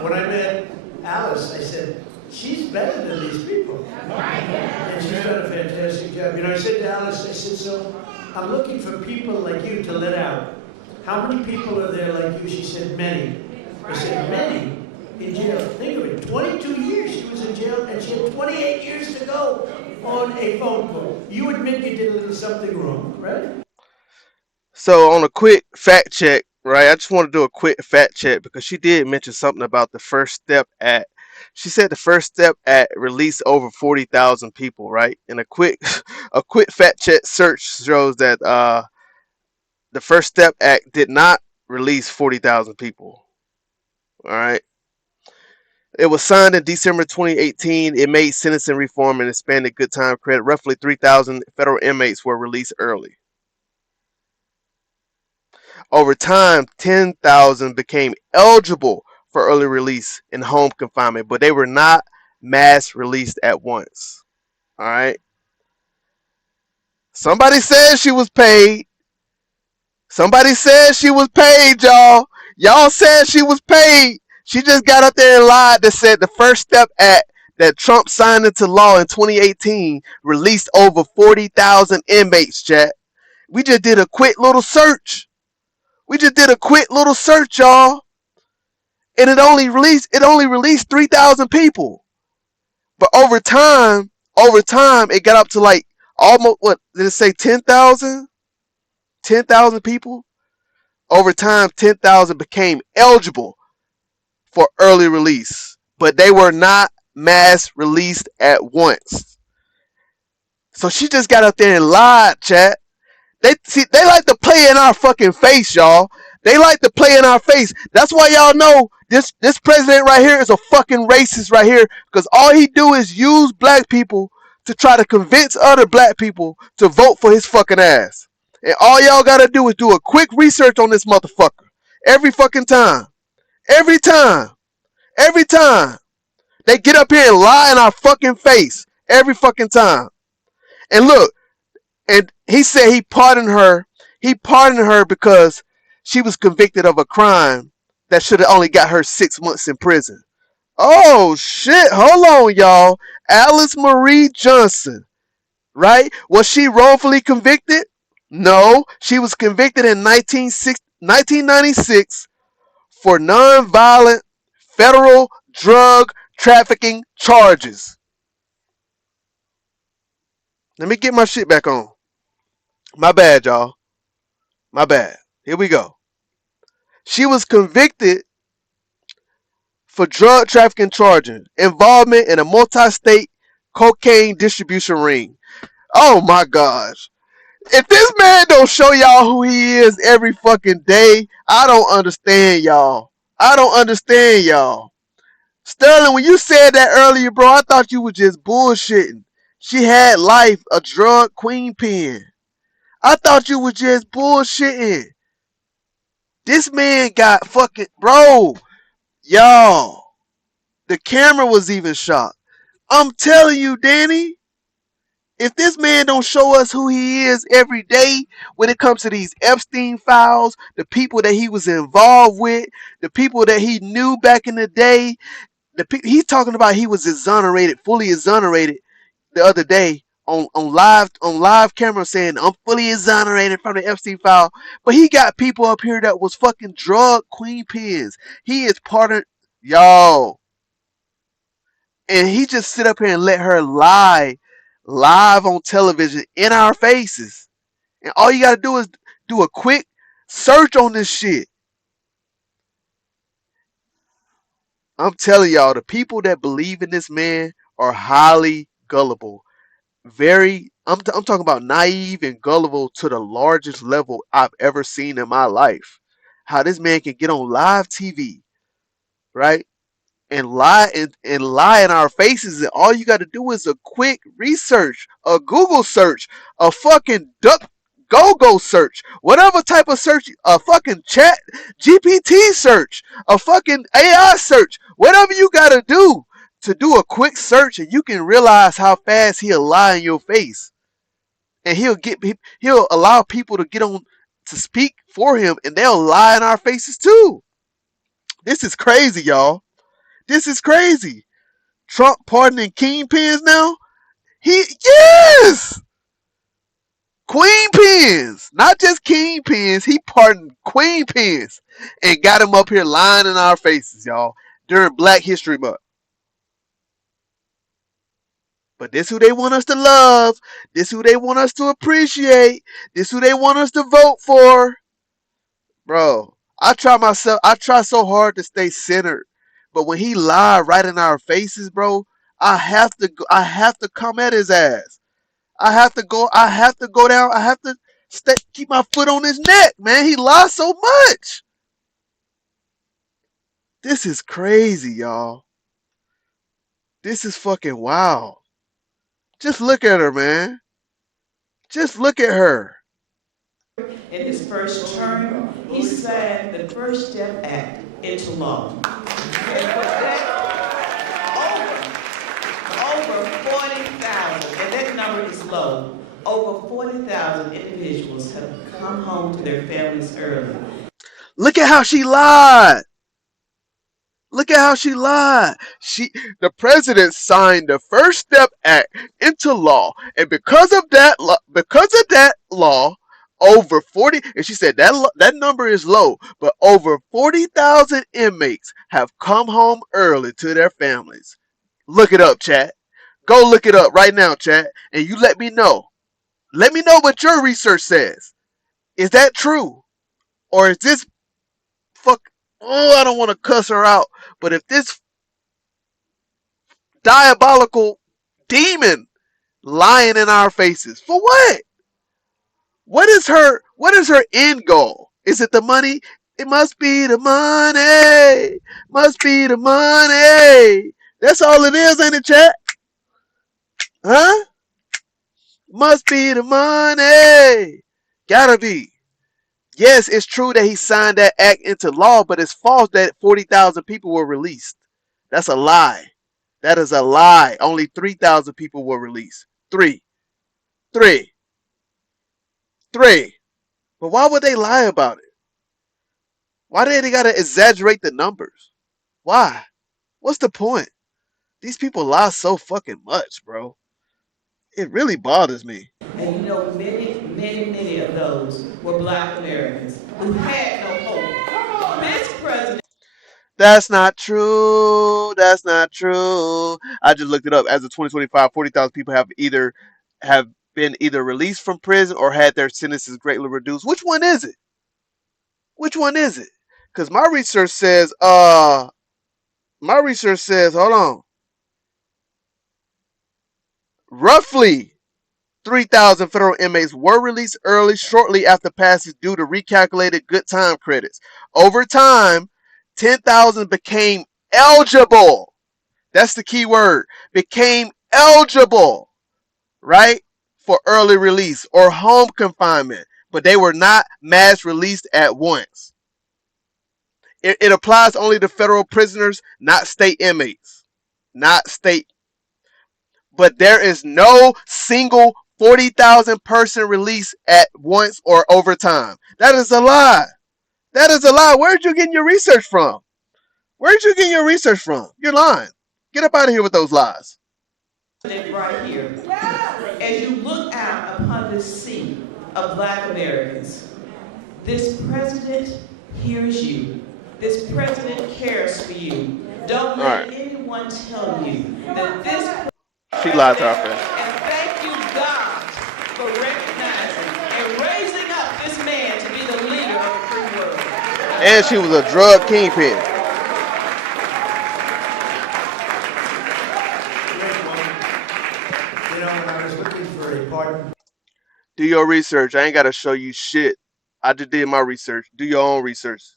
When I met Alice, I said, she's better than these people. And she's done a fantastic job. You know, I said to Alice, I said, so I'm looking for people like you to let out. How many people are there like you? She said, many. I said, many? In jail. Think of it, 22 years she was in jail, and she had 28 years to go on a phone call. You admit you did a little something wrong, right? So on a quick fact check, right? I just want to do a quick fact check because she did mention something about the first step at. She said the first step at released over 40,000 people, right? And a quick fact check search shows that the First Step Act did not release 40,000 people. All right. It was signed in December 2018. It made sentencing reform and expanded good time credit. Roughly 3,000 federal inmates were released early. Over time, 10,000 became eligible for early release in home confinement, but they were not mass released at once. All right. Somebody said she was paid. Somebody said she was paid, y'all. Y'all said she was paid. She just got up there and lied that said the First Step Act that Trump signed into law in 2018 released over 40,000 inmates, chat. We just did a quick little search. Y'all. And it only released 3,000 people. But over time, it got up to like almost, what did it say, 10,000? 10,000 people? Over time, 10,000 became eligible for early release, but they were not mass released at once. So she just got up there and lied, chat. They like to play in our fucking face, y'all. They like to play in our face. That's why y'all know this president right here is a fucking racist right here, because all he do is use black people to try to convince other black people to vote for his fucking ass. And all y'all gotta do is do a quick research on this motherfucker. Every fucking time. Every time. Every time. They get up here and lie in our fucking face. Every fucking time. And look, and he said he pardoned her. He pardoned her because she was convicted of a crime that should have only got her 6 months in prison. Oh shit, hold on, y'all. Alice Marie Johnson, right? Was she wrongfully convicted? No, she was convicted in 1996 for nonviolent federal drug trafficking charges. Let me get my shit back on. My bad, y'all. My bad. Here we go. She was convicted for drug trafficking charges, involvement in a multi-state cocaine distribution ring. Oh my gosh. If this man don't show y'all who he is every fucking day, I don't understand y'all. I don't understand y'all. Sterling, when you said that earlier, bro, I thought you were just bullshitting. She had life, a drug queen pin. I thought you were just bullshitting. This man got fucking, bro, y'all. The camera was even shot. I'm telling you, Danny, if this man don't show us who he is every day when it comes to these Epstein files, the people that he was involved with, the people that he knew back in the day, he's talking about he was exonerated, fully exonerated the other day on live camera saying I'm fully exonerated from the Epstein file. But he got people up here that was fucking drug queen pins. He is part of y'all. And he just sit up here and let her lie live on television in our faces. And all you gotta do is do a quick search on this shit. I'm telling y'all, the people that believe in this man are highly gullible. I'm talking about naive and gullible to the largest level I've ever seen in my life. How this man can get on live TV, right? And lie in our faces, and all you got to do is a quick research, a Google search, a fucking duck go search, whatever type of search, a fucking chat GPT search, a fucking AI search, whatever you got to do a quick search, and you can realize how fast he'll lie in your face, and he'll allow people to get on to speak for him, and they'll lie in our faces too. This is crazy, y'all. This is crazy. Trump pardoning kingpins now? Yes! Queen pins. Not just kingpins. He pardoned queen pins and got him up here lying in our faces, y'all, during Black History Month. But this who they want us to love. This who they want us to appreciate. This who they want us to vote for. Bro, I try so hard to stay centered. But when he lied right in our faces, bro, I have to come at his ass. I have to go down. I have to keep my foot on his neck, man. He lied so much. This is crazy, y'all. This is fucking wild. Just look at her, man. Just look at her. In his first term, he signed the First Step Act into law. And with that, over 40,000, and that number is low, over 40,000 individuals have come home to their families early. Look at how she lied. Look at how she lied. The president signed the First Step Act into law, and because of that law, over 40, and she said that number is low, but over 40,000 inmates have come home early to their families. Look it up, chat. Go look it up right now, chat, and you let me know. Let me know what your research says. Is that true, or is this I don't want to cuss her out, but if this diabolical demon lying in our faces, for what? What is her end goal? Is it the money? It must be the money. Must be the money. That's all it is, ain't it, chat? Huh? Must be the money. Gotta be. Yes, it's true that he signed that act into law, but it's false that 40,000 people were released. That's a lie. That is a lie. Only 3,000 people were released. Three. Three. Three. But why would they lie about it? Why do they gotta exaggerate the numbers? Why? What's the point? These people lie so fucking much, bro. It really bothers me. And you know, many of those were Black Americans who had no hope. This president. That's not true. That's not true. I just looked it up. As of 2025, 40,000 people have been either released from prison or had their sentences greatly reduced. Which one is it? Which one is it? Because my research says, hold on, roughly 3,000 federal inmates were released early shortly after passage due to recalculated good time credits. Over time, 10,000 became eligible. That's the key word. Became eligible, right? For early release or home confinement, but they were not mass released at once. It applies only to federal prisoners, not state inmates. Not state. But there is no single 40,000 person release at once or over time. That is a lie. That is a lie. Where'd you get your research from? Where'd you get your research from? You're lying. Get up out of here with those lies. Right here. As you look out upon this sea of Black Americans, this president hears you. This president cares for you. Don't let anyone tell you that this. She lied to our face. And thank you, God, for recognizing and raising up this man to be the leader of the free world. And she was a drug kingpin. You know, when I was looking for a pardon. Do your research. I ain't got to show you shit. I just did my research. Do your own research.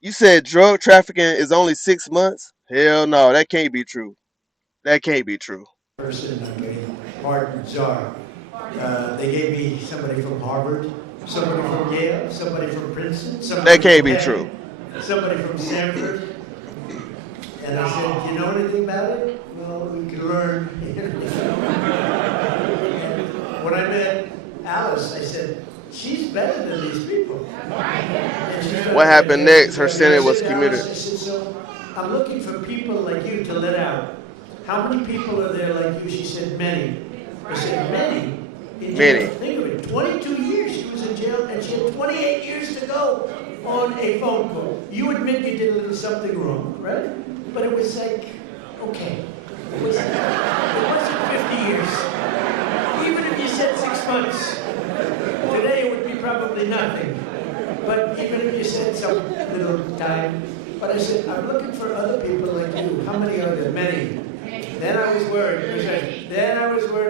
You said drug trafficking is only 6 months? Hell no, that can't be true. That can't be true. Person pardons are. They gave me somebody from Harvard, somebody from Yale, somebody from Princeton, somebody that can't from be Penn, true. Somebody from Stanford. And I said, do you know anything about it? Well, we can learn. When I met Alice, I said, she's better than these people. What happened next? Her sentence was commuted. I said, so I'm looking for people like you to let out. How many people are there like you? She said, many. I said, many? Many. Think of it, 22 years she was in jail, and she had 28 years to go on a phone call. You admit you did a little something wrong, right? But it was like, okay. It wasn't 50 years. Even if you said 6 months, today it would be probably nothing. But even if you said some little time. But I said, I'm looking for other people like you. How many are there? Many. Then I was worried.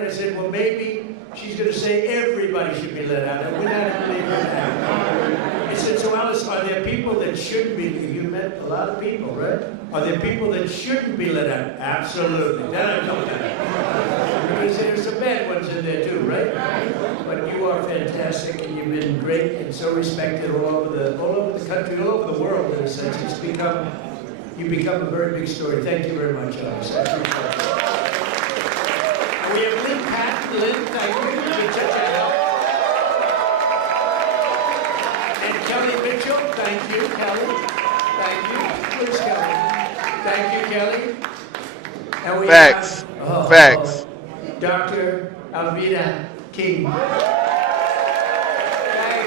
I said, well, maybe she's going to say everybody should be let out. And we're not going to leave her out. I said, so Alice, are there people that shouldn't be? You met a lot of people, right? Are there people that shouldn't be let out? Absolutely. Then I told her. Because there's some bad ones in there too, right? But you are fantastic, and you've been great and so respected all over the country, all over the world in a sense. You've become a very big story. Thank you very much, Alice. I appreciate it. We have Lynn Patton. Lynn, thank you. And Kelly Mitchell, thank you, Kelly. Thank you. Where's Kelly? Thank you, Kelly. And we Facts. Facts. Dr. Alveda King. Thank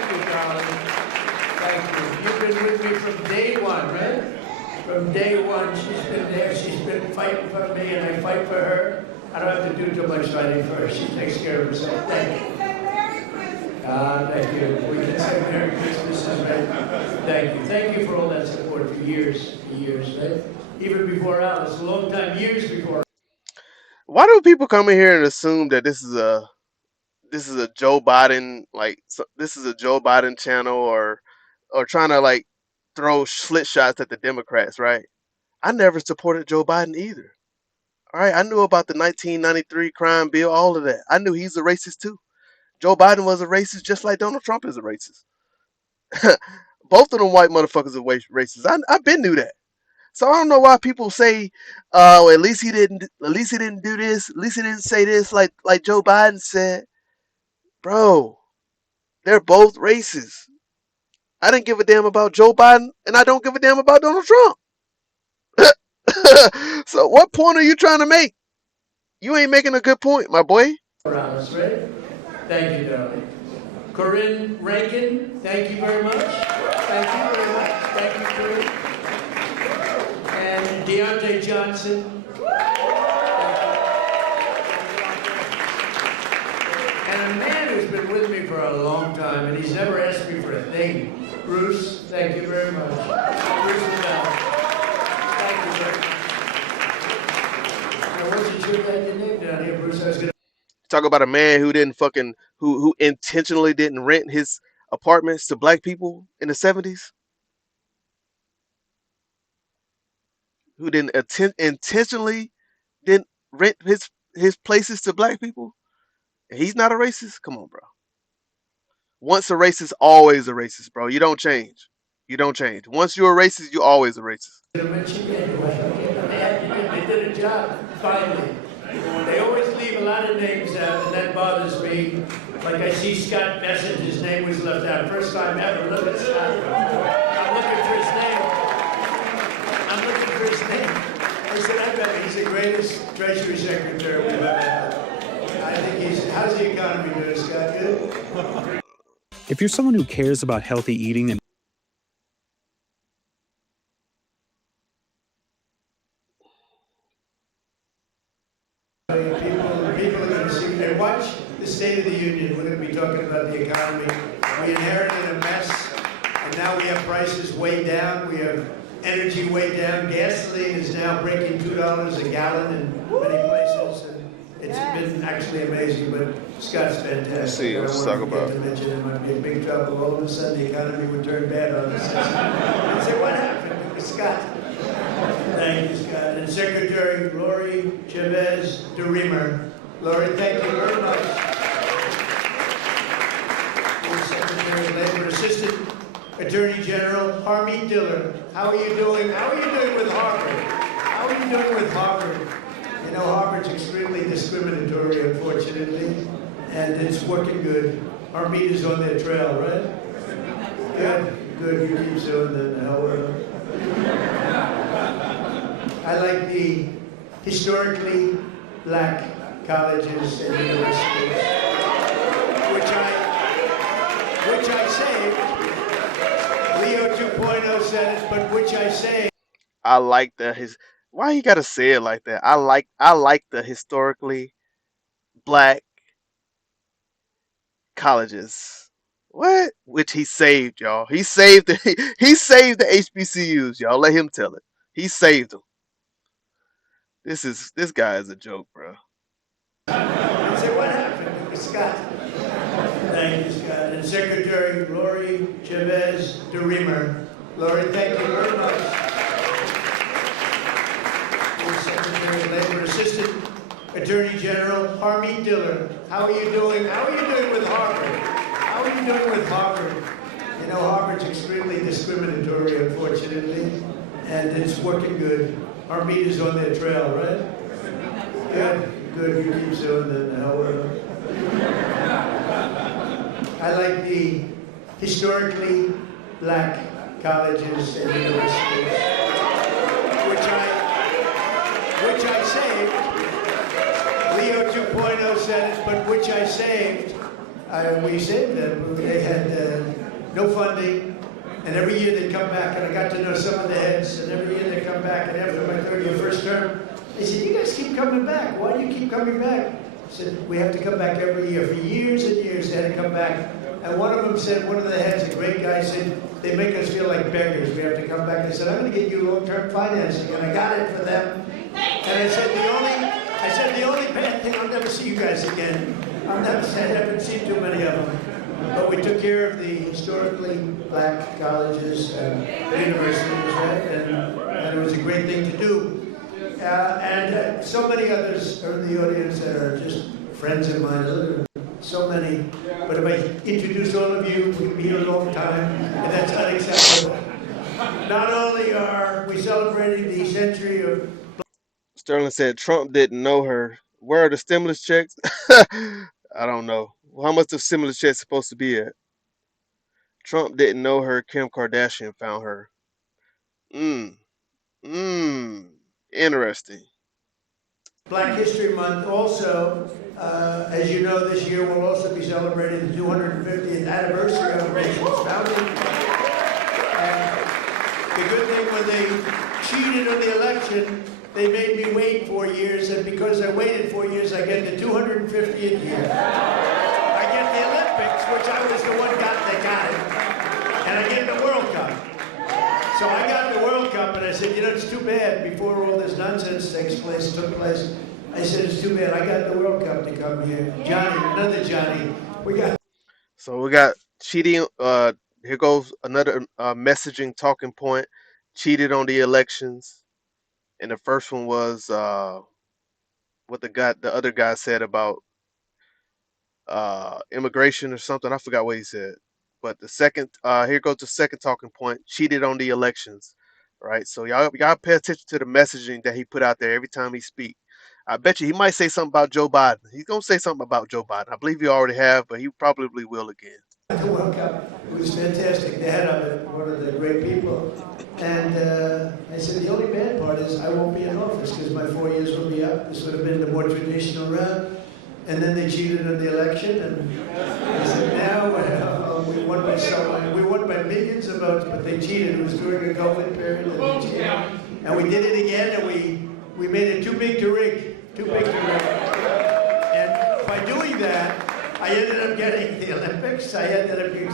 you, darling. Thank you. You've been with me from day one, right? From day one, she's been there. She's been fighting for me, and I fight for her. I don't have to do too much fighting for her. She takes care of herself. Thank you. Thank you. We can say Merry Christmas, right? Thank you. Thank you for all that support for years, right? Even before Alice, a long time, years before. Why do people come in here and assume that this is a Joe Biden, like, this is a Joe Biden channel, or trying to like throw slit shots at the Democrats, right? I never supported Joe Biden either. All right, I knew about the 1993 crime bill, all of that. I knew he's a racist too. Joe Biden was a racist just like Donald Trump is a racist. Both of them white motherfuckers are racist. I been knew that. So I don't know why people say, well, at least he didn't do this, at least he didn't say this like Joe Biden said. Bro, they're both racist. I didn't give a damn about Joe Biden, and I don't give a damn about Donald Trump. So what point are you trying to make? You ain't making a good point, my boy. Morales, right? Thank you, darling. Corinne Rankin, thank you very much. Thank you very much. Thank you, Corinne. And Deontay Johnson. And a man who's been with me for a long time, and he's never asked me for a thing. Bruce, thank you very much. Bruce Lavelle. Thank you, sir. Now, wasn't sure that your name down here, Bruce. I was gonna Talk about a man who didn't fucking who intentionally didn't rent his apartments to black people in the 70s. Who didn't intentionally didn't rent his places to black people. And he's not a racist. Come on, bro. Once a racist, always a racist, bro. You don't change. You don't change. Once you're a racist, you're always a racist. mention you anyway. They did a job, finally. They always leave a lot of names out, and that bothers me. Like I see Scott Bessent, his name was left out. First time ever. Look at Scott. I'm looking for his name. I said, I bet he's the greatest Treasury Secretary we've ever had. I think how's the economy doing, Scott? Good? If you're someone who cares about healthy eating and People are going to see, and watch the State of the Union. We're going to be talking about the economy. We inherited a mess, and now we have prices way down. We have energy way down. Gasoline is now breaking $2 a gallon in many places. And it's been actually amazing, but Scott's fantastic. Let's see, let's talk about. To mention it might be in big trouble. All of a sudden, the economy would turn bad on us. I say, what happened with Scott? Thank you, Scott. And Secretary Lori Chavez DeReamer. Lori, thank you very much. And Secretary of Labor, Assistant Attorney General Harmeet Diller. How are you doing? How are you doing with Harvard? How are you doing with Harvard? You know, Harvard's extremely discriminatory, unfortunately, and it's working good. Harmeet is on their trail, right? Good. You keep doing the hell with them. I like the historically black colleges and universities, which I saved. Leo 2.0 said it, but which I saved. I like why you gotta say it like that? I like the historically black colleges. What? Which he saved, y'all. He saved the HBCUs, y'all. Let him tell it. He saved them. This guy is a joke, bro. I say, what happened with Scott? Thank you, Scott. And Secretary Lori Chavez DeReamer. Lori, thank you very much. And Secretary of Labor, Assistant Attorney General Harmeet Diller. How are you doing? How are you doing with Harvard? How are you doing with Harvard? You know, Harvard's extremely discriminatory, unfortunately, and it's working good. Harmeet is on their trail, right? Good. You keep doing the hell with them. I like the historically black colleges and universities, which I saved. Leo 2.0 said it, but which I saved. We saved them. They had no funding. And every year they come back, and I got to know some of the heads, and every year they come back, and after my third year, first term, they said, you guys keep coming back. Why do you keep coming back? I said, we have to come back every year. For years and years, they had to come back. And one of them said, one of the heads, a great guy, said, they make us feel like beggars. We have to come back. I said, I'm going to get you long-term financing, and I got it for them. And I said, the only bad thing, I'll never see you guys again. I haven't seen too many of them. But we took care of the historically black colleges and universities, right? And it was a great thing to do. And so many others are in the audience that are just friends of mine. So many. But if I introduce all of you, we'll be here a long time, and that's unacceptable. Not only are we celebrating the century of. Sterling said Trump didn't know her. Where are the stimulus checks? I don't know. How much the stimulus checks supposed to be at? Trump didn't know her. Kim Kardashian found her. Mm. Mm. Interesting. Black History Month. Also, as you know, this year we'll also be celebrating the 250th anniversary of the nation's founding. And the good thing, when they cheated on the election, they made me wait 4 years, and because I waited 4 years, I get the 250th year. I get the Olympics, which I was the one that got it, and I get the World Cup. So I got the World Cup, and I said, you know, it's too bad before all this nonsense took place. I said, it's too bad. I got the World Cup to come here. Johnny, another Johnny. So we got cheating. Here goes another messaging talking point. Cheated on the elections, and the first one was what the other guy said about immigration or something. I forgot what he said. But the second, here goes the second talking point: cheated on the elections. Right. So y'all pay attention to the messaging that he put out there every time he speak. I bet you he might say something about Joe Biden. He's gonna say something about Joe Biden. I believe he already have, but he probably will again. The World Cup. It was fantastic. The head of it, one of the great people. And I said, the only bad part is I won't be in office because my 4 years will be up. This would have been the more traditional route. And then they cheated in the election. And I said, now we won by we won by millions of votes, but they cheated. It was during a COVID period. And they cheated. And we did it again, and we made it too big to rig. Too big to rig. And by doing that, I ended up getting the Olympics. I ended up being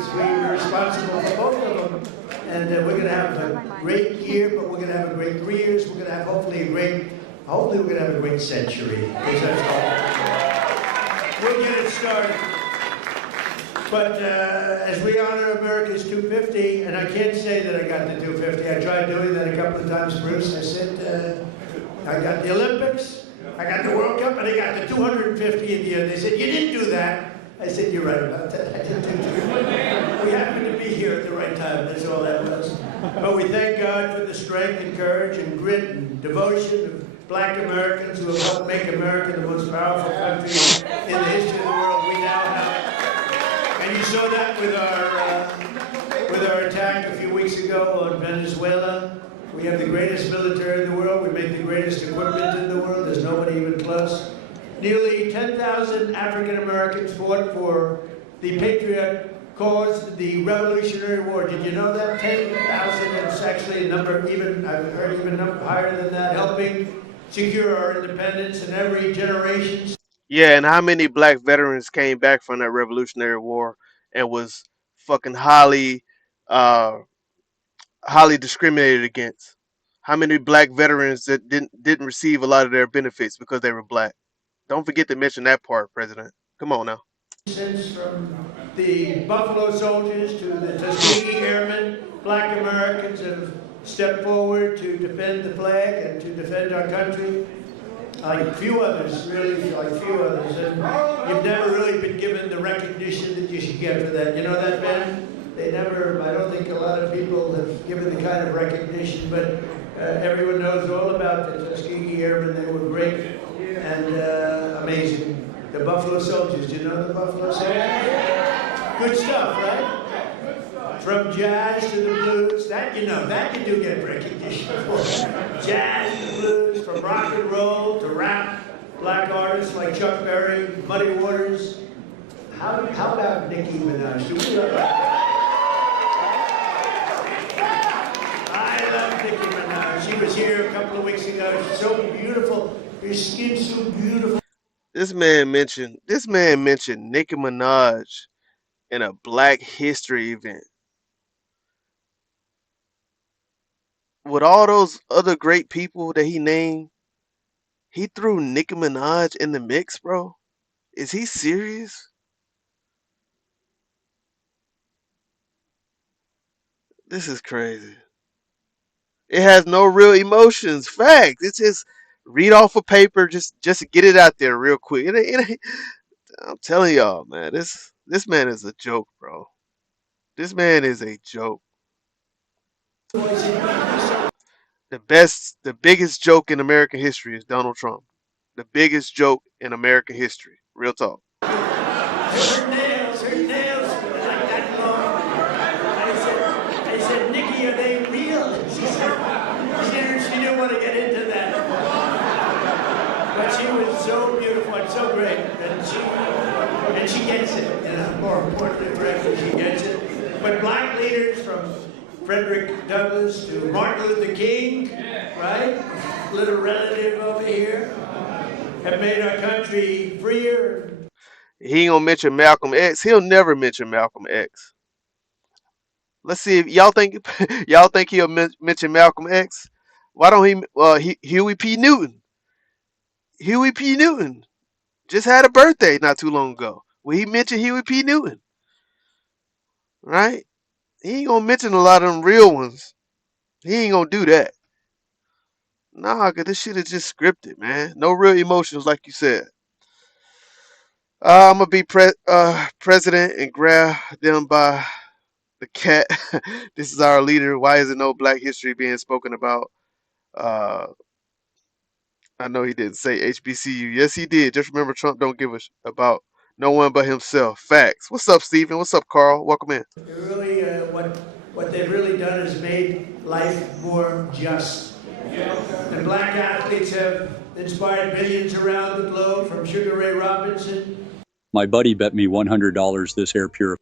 responsible for both of them. And we're going to have a great year, but we're going to have a great 3 years. We're going to have hopefully we're going to have a great century. We'll get it started. But as we honor America's 250, and I can't say that I got the 250. I tried doing that a couple of times, Bruce. I said, I got the Olympics, I got the World Cup, and I got the 250th year. They said, you didn't do that. I said, you're right about that. I didn't do that. We happened to be here at the right time. That's all that was. But we thank God for the strength and courage and grit and devotion of Black Americans who have helped make America the most powerful country in the history of the world. We now have it. And you saw that with our attack a few weeks ago on Venezuela. We have the greatest military in the world. We make the greatest equipment in the world. There's nobody even close. Nearly 10,000 African Americans fought for the patriot cause, the Revolutionary War. Did you know that? 10,000. It's actually a number, even I've heard even higher than that, helping secure our independence in every generation. Yeah, and how many black veterans came back from that Revolutionary War and was fucking highly discriminated against? How many black veterans that didn't receive a lot of their benefits because they were black? Don't forget to mention that part, President. Come on now. From the Buffalo Soldiers to the Tuskegee Airmen, Black Americans have stepped forward to defend the flag and to defend our country. Like few others, really, like few others. And you've never really been given the recognition that you should get for that. You know that, Ben? They never, I don't think a lot of people have given the kind of recognition, but everyone knows all about the Tuskegee Airmen. They were great and amazing. The Buffalo Soldiers, do you know the Buffalo Soldiers? Good stuff, right? From jazz to the blues, that you know, that you do get recognition for. Jazz to blues, from rock and roll to rap, black artists like Chuck Berry, Muddy Waters. How about Nicki Minaj? Do we love that? I love Nicki Minaj. She was here a couple of weeks ago. She's so beautiful. Her skin's so beautiful. This man mentioned Nicki Minaj in a Black History event. With all those other great people that he named, he threw Nicki Minaj in the mix, bro. Is he serious? This is crazy. It has no real emotions. Fact. It's just read off a paper, just to get it out there real quick. I'm telling y'all, man, this man is a joke, bro. This man is a joke. The biggest joke in American history is Donald Trump. The biggest joke in American history. Real talk. Her nails were like that long. I said, Nikki, are they real? She didn't want to get into that. But she was so beautiful and so great. And she gets it. You know, more importantly, correctly, she gets it. But black leaders from Frederick Douglass to Martin Luther King, right? Little relative over here, have made our country freer. He ain't gonna mention Malcolm X. He'll never mention Malcolm X. Let's see if y'all think y'all think he'll mention Malcolm X. Why don't Huey P. Newton? Huey P. Newton just had a birthday not too long ago. Will he mention Huey P. Newton? Right? He ain't gonna mention a lot of them real ones. He ain't gonna do that. Nah, cause this shit is just scripted, man. No real emotions, like you said. I'm gonna be president and grab them by the cat. This is our leader. Why is it no Black history being spoken about? Uh, I know he didn't say HBCU. Yes, he did. Just remember, Trump don't give a about no one but himself. Facts. What's up, Stephen? What's up, Carl? Welcome in. Really, what they've really done is made life more just. And black athletes have inspired millions around the globe, from Sugar Ray Robinson. My buddy bet me $100 this air purifier.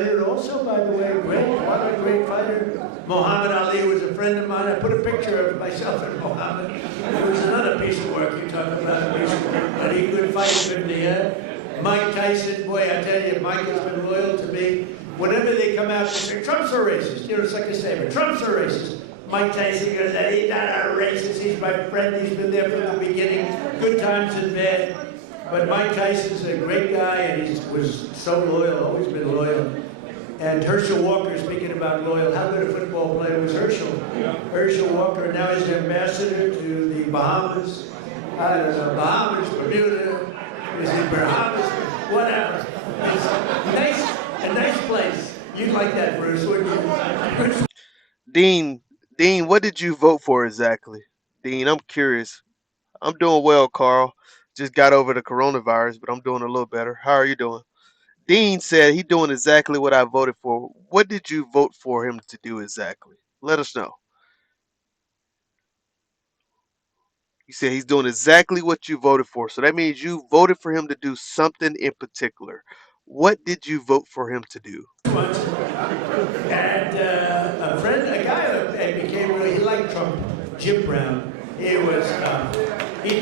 And also, by the way, what a great fighter. Muhammad Ali was a friend of mine. I put a picture of myself and Muhammad. It was another piece of work. You talk about a piece of work, but he could fight, couldn't he? Mike Tyson, boy, I tell you, Mike has been loyal to me. Whenever they come out and say, Trump's a racist, you know, it's like a statement, Trump's a racist. Mike Tyson goes, he's not a racist, he's my friend, he's been there from the beginning, good times and bad. But Mike Tyson's a great guy, and he was so loyal, always been loyal. And Herschel Walker, speaking about loyal, how good a football player was Herschel? Herschel Walker now is the ambassador to the Bahamas. I don't know, Bahamas, Bermuda, is it Bahamas, whatever. It's a nice place. You'd like that, Bruce, wouldn't you? Dean, what did you vote for exactly? Dean, I'm curious. I'm doing well, Carl. Just got over the coronavirus, but I'm doing a little better. How are you doing? Dean said he's doing exactly what I voted for. What did you vote for him to do exactly? Let us know. You said he's doing exactly what you voted for. So that means you voted for him to do something in particular. What did you vote for him to do? And a guy that became really, he liked Trump, Jim Brown. He'd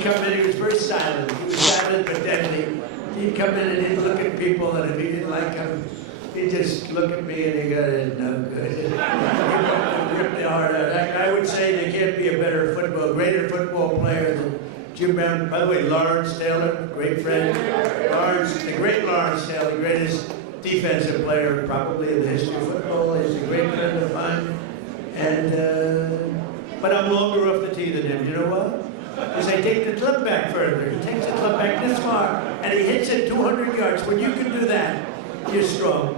come in, he was very silent. He was silent but deadly. He'd come in and he'd look at people, and if he didn't like him, he'd just look at me and he'd go, no good. He'd rip me hard out. I would say there can't be a greater football player than Jim Brown. By the way, Lawrence Taylor, great friend. The great Lawrence Taylor, the greatest defensive player probably in the history of football. He's a great friend of mine. But I'm longer off the tee than him. You know what? Because I take the club back further. He takes the club back this far, and he hits it 200 yards. When you can do that, you're strong.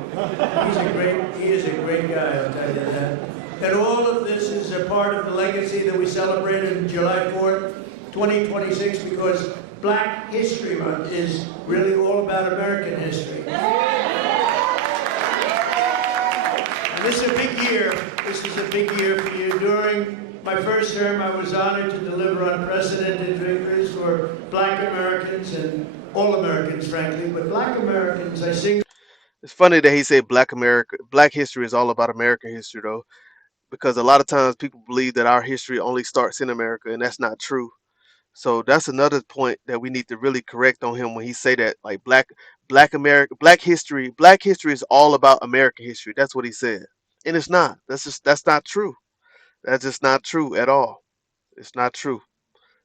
He is a great guy, I'll tell you that. And all of this is a part of the legacy that we celebrated on July 4th, 2026, because Black History Month is really all about American history. And this is a big year. This is a big year for you. During my first term, I was honored to deliver unprecedented victories for Black Americans and all Americans, frankly, but Black Americans, I sing. It's funny that he said Black history is all about American history, though, because a lot of times people believe that our history only starts in America, and that's not true. So that's another point that we need to really correct on him when he say that, like Black history is all about American history. That's what he said, and it's not. That's not true. That's just not true at all. It's not true.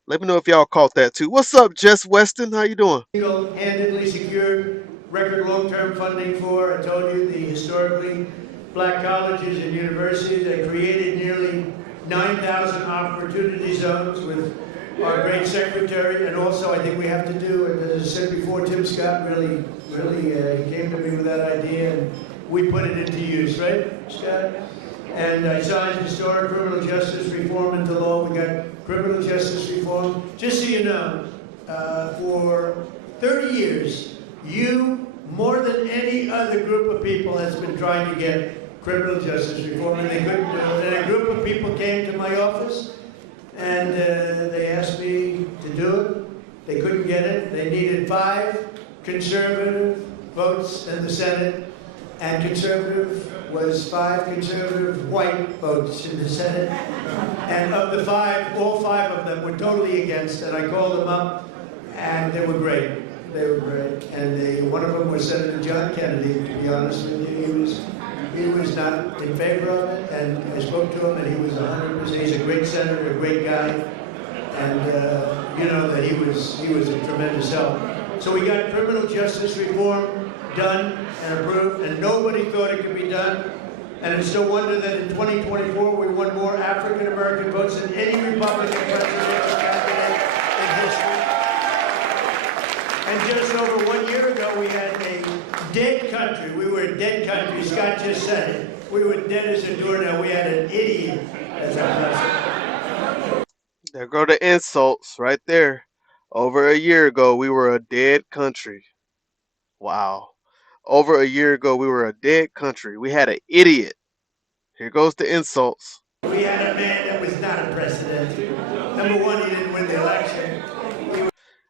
Let me know if y'all caught that too. What's up, Jess Weston? How you doing? Single-handedly secured record long-term funding for, I told you, the historically Black colleges and universities. I created nearly 9,000 opportunity zones with our great secretary, and also I think we have to do, and as I said before, Tim Scott really he came to me with that idea, and we put it into use, right, Scott? And I signed historic criminal justice reform into law. We got criminal justice reform. Just so you know, for 30 years, you, more than any other group of people, has been trying to get criminal justice reform, and they couldn't do it. And a group of people came to my office, and they asked me to do it. They couldn't get it. They needed 5 conservative votes in the Senate, and conservative was 5 conservative white votes in the Senate. And of the 5, all 5 of them were totally against, and I called them up, and they were great. They were great. And one of them was Senator John Kennedy, to be honest with you. He was not in favor of it, and I spoke to him, and he was 100%. He's a great senator, a great guy, and you know that he was a tremendous help. So we got criminal justice reform done and approved, and nobody thought it could be done. And it's no wonder that in 2024 we won more African American votes than any Republican presidential candidate in history. And just over 1 year ago, we had a dead country. We were a dead country. Scott just said it. We were dead as a doornail. We had an idiot as our president. There go the insults right there. Over a year ago, we were a dead country. Wow. Over a year ago, we were a dead country. We had an idiot. Here goes the insults. We had a man that was not a president. Number one, he didn't win the election.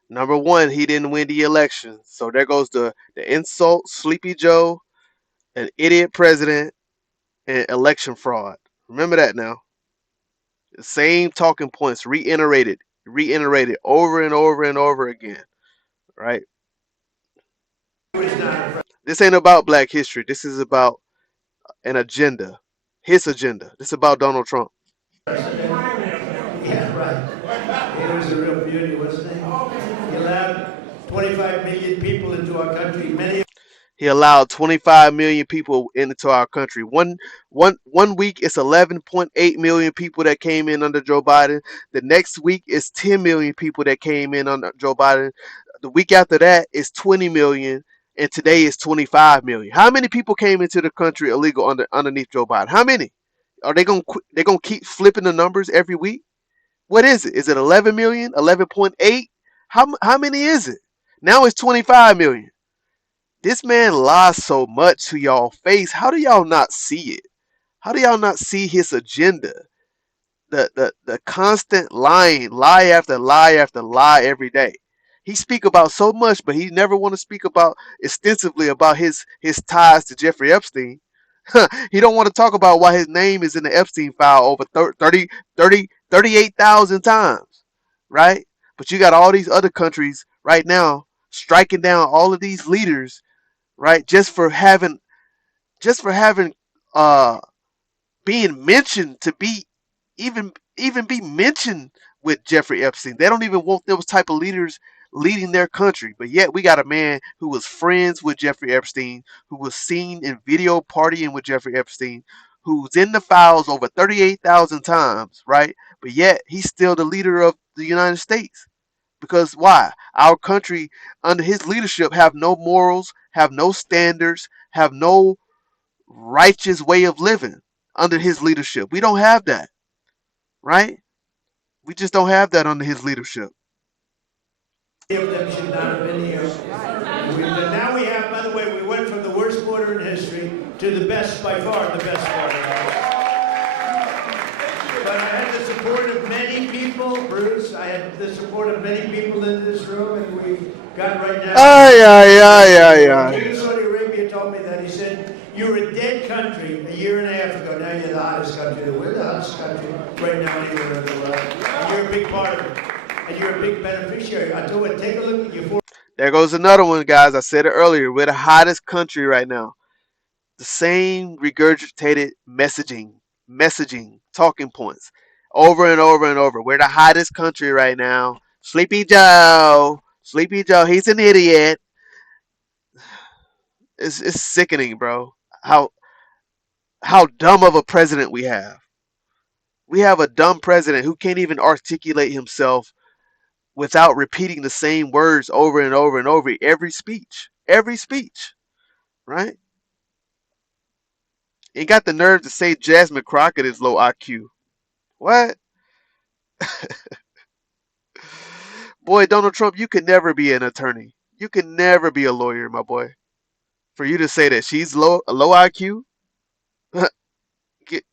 Number one, he didn't win the election. So there goes the insult, Sleepy Joe, an idiot president, and election fraud. Remember that now. The same talking points reiterated over and over and over again. Right? This ain't about black history. This is about an agenda. His agenda. This is about Donald Trump. Yeah, right. It was a real beauty, wasn't it? He allowed 25 million people into our country. He allowed 25 million people into our country. One week it's 11.8 million people that came in under Joe Biden. The next week it's 10 million people that came in under Joe Biden. The week after that is 20 million, and today is 25 million. How many people came into the country illegal underneath Joe Biden? How many? Are they gonna keep flipping the numbers every week? What is it? Is it 11 million? 11.8? How many is it? Now it's 25 million. This man lies so much to y'all face. How do y'all not see it? How do y'all not see his agenda? The constant lying, lie after lie after lie every day. He speak about so much, but he never want to speak about extensively about his ties to Jeffrey Epstein. He don't want to talk about why his name is in the Epstein file over 38,000 times, right? But you got all these other countries right now striking down all of these leaders, right? Just for having being mentioned to be even be mentioned with Jeffrey Epstein. They don't even want those type of leaders leading their country. But yet we got a man who was friends with Jeffrey Epstein, who was seen in video partying with Jeffrey Epstein, who's in the files over 38,000 times, right? But yet he's still the leader of the United States. Because why? Our country under his leadership have no morals, have no standards, have no righteous way of living under his leadership. We don't have that, right? We just don't have that under his leadership. Of them should not have been here. Now we have, by the way, we went from the worst border in history to the best, by far, the best border. But I had the support of many people, Bruce. I had the support of many people in this room, and we got right now. King of Saudi Arabia told me that. He said, "You were a dead country a year and a half ago. Now you're the hottest country. We're the hottest country right now anywhere in the world. And you're a big part of it. And you're a big beneficiary." I told you, take a look at your. There goes another one, guys. I said it earlier. We're the hottest country right now. The same regurgitated messaging, talking points over and over and over. We're the hottest country right now. Sleepy Joe, he's an idiot. It's sickening, bro. How dumb of a president we have. We have a dumb president who can't even articulate himself without repeating the same words over and over and over every speech, right? He got the nerve to say Jasmine Crockett is low IQ. What? Boy, Donald Trump, you could never be an attorney. You can never be a lawyer, my boy. For you to say that she's low IQ, get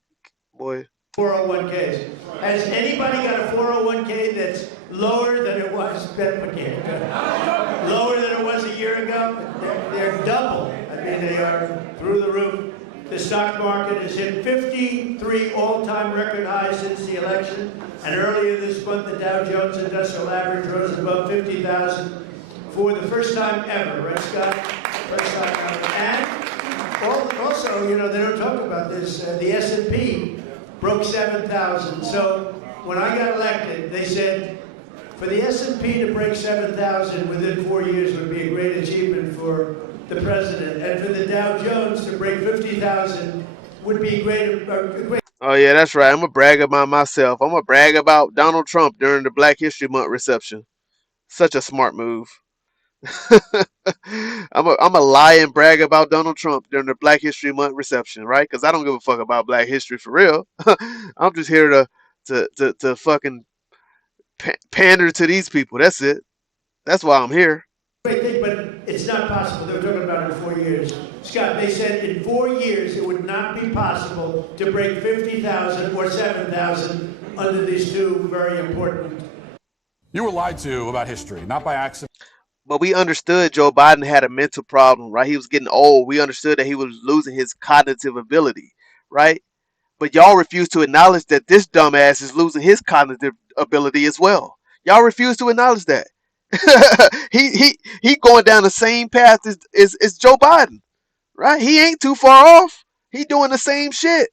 boy. 401ks. Has anybody got a 401k that's lower than it was? Lower than it was a year ago? They're double. I mean, they are through the roof. The stock market has hit 53 all-time record highs since the election. And earlier this month, the Dow Jones Industrial Average rose above 50,000 for the first time ever. Right, Scott? First time ever. And also, you know, they don't talk about this. The S&P broke 7,000. So when I got elected, they said for the S&P to break 7,000 within 4 years would be a great achievement for the president, and for the Dow Jones to break 50,000 would be great. Oh yeah, that's right. I'm gonna brag about myself. I'm gonna brag about Donald Trump during the Black History Month reception. Such a smart move. I'm a lie and brag about Donald Trump during the Black History Month reception, right? Because I don't give a fuck about Black history for real. I'm just here to fucking pander to these people. That's it. That's why I'm here. Great thing, but it's not possible. They were talking about it in 4 years. Scott, they said in 4 years it would not be possible to break 50,000 or 7,000 under these two very important. You were lied to about history, not by accident. But we understood Joe Biden had a mental problem, right? He was getting old. We understood that he was losing his cognitive ability, right? But y'all refuse to acknowledge that this dumbass is losing his cognitive ability as well. Y'all refuse to acknowledge that. he going down the same path as Joe Biden, right? He ain't too far off. He doing the same shit.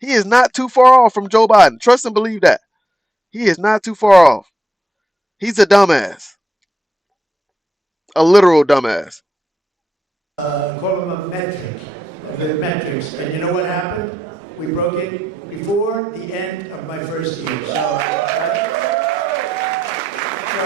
He is not too far off from Joe Biden. Trust and believe that. He is not too far off. He's a dumbass. A literal dumbass. Call them a metric, the metrics. And you know what happened? We broke it before the end of my first year. So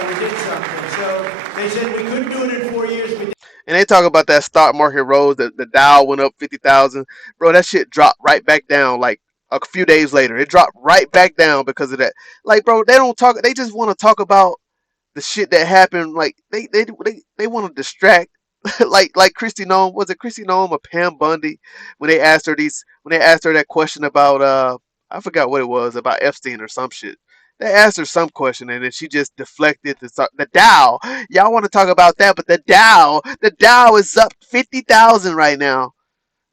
we did something. So they said we couldn't do it in 4 years. We did. And they talk about that stock market rose, the Dow went up 50,000. Bro, that shit dropped right back down like a few days later. It dropped right back down because of that. Like, bro, they don't talk. They just want to talk about the shit that happened. Like they want to distract. like Kristi Noem, was it Kristi Noem or Pam Bundy when they asked her that question about I forgot what it was, about Epstein or some shit. They asked her some question and then she just deflected the Dow. Y'all want to talk about that, but the Dow is up 50,000 right now.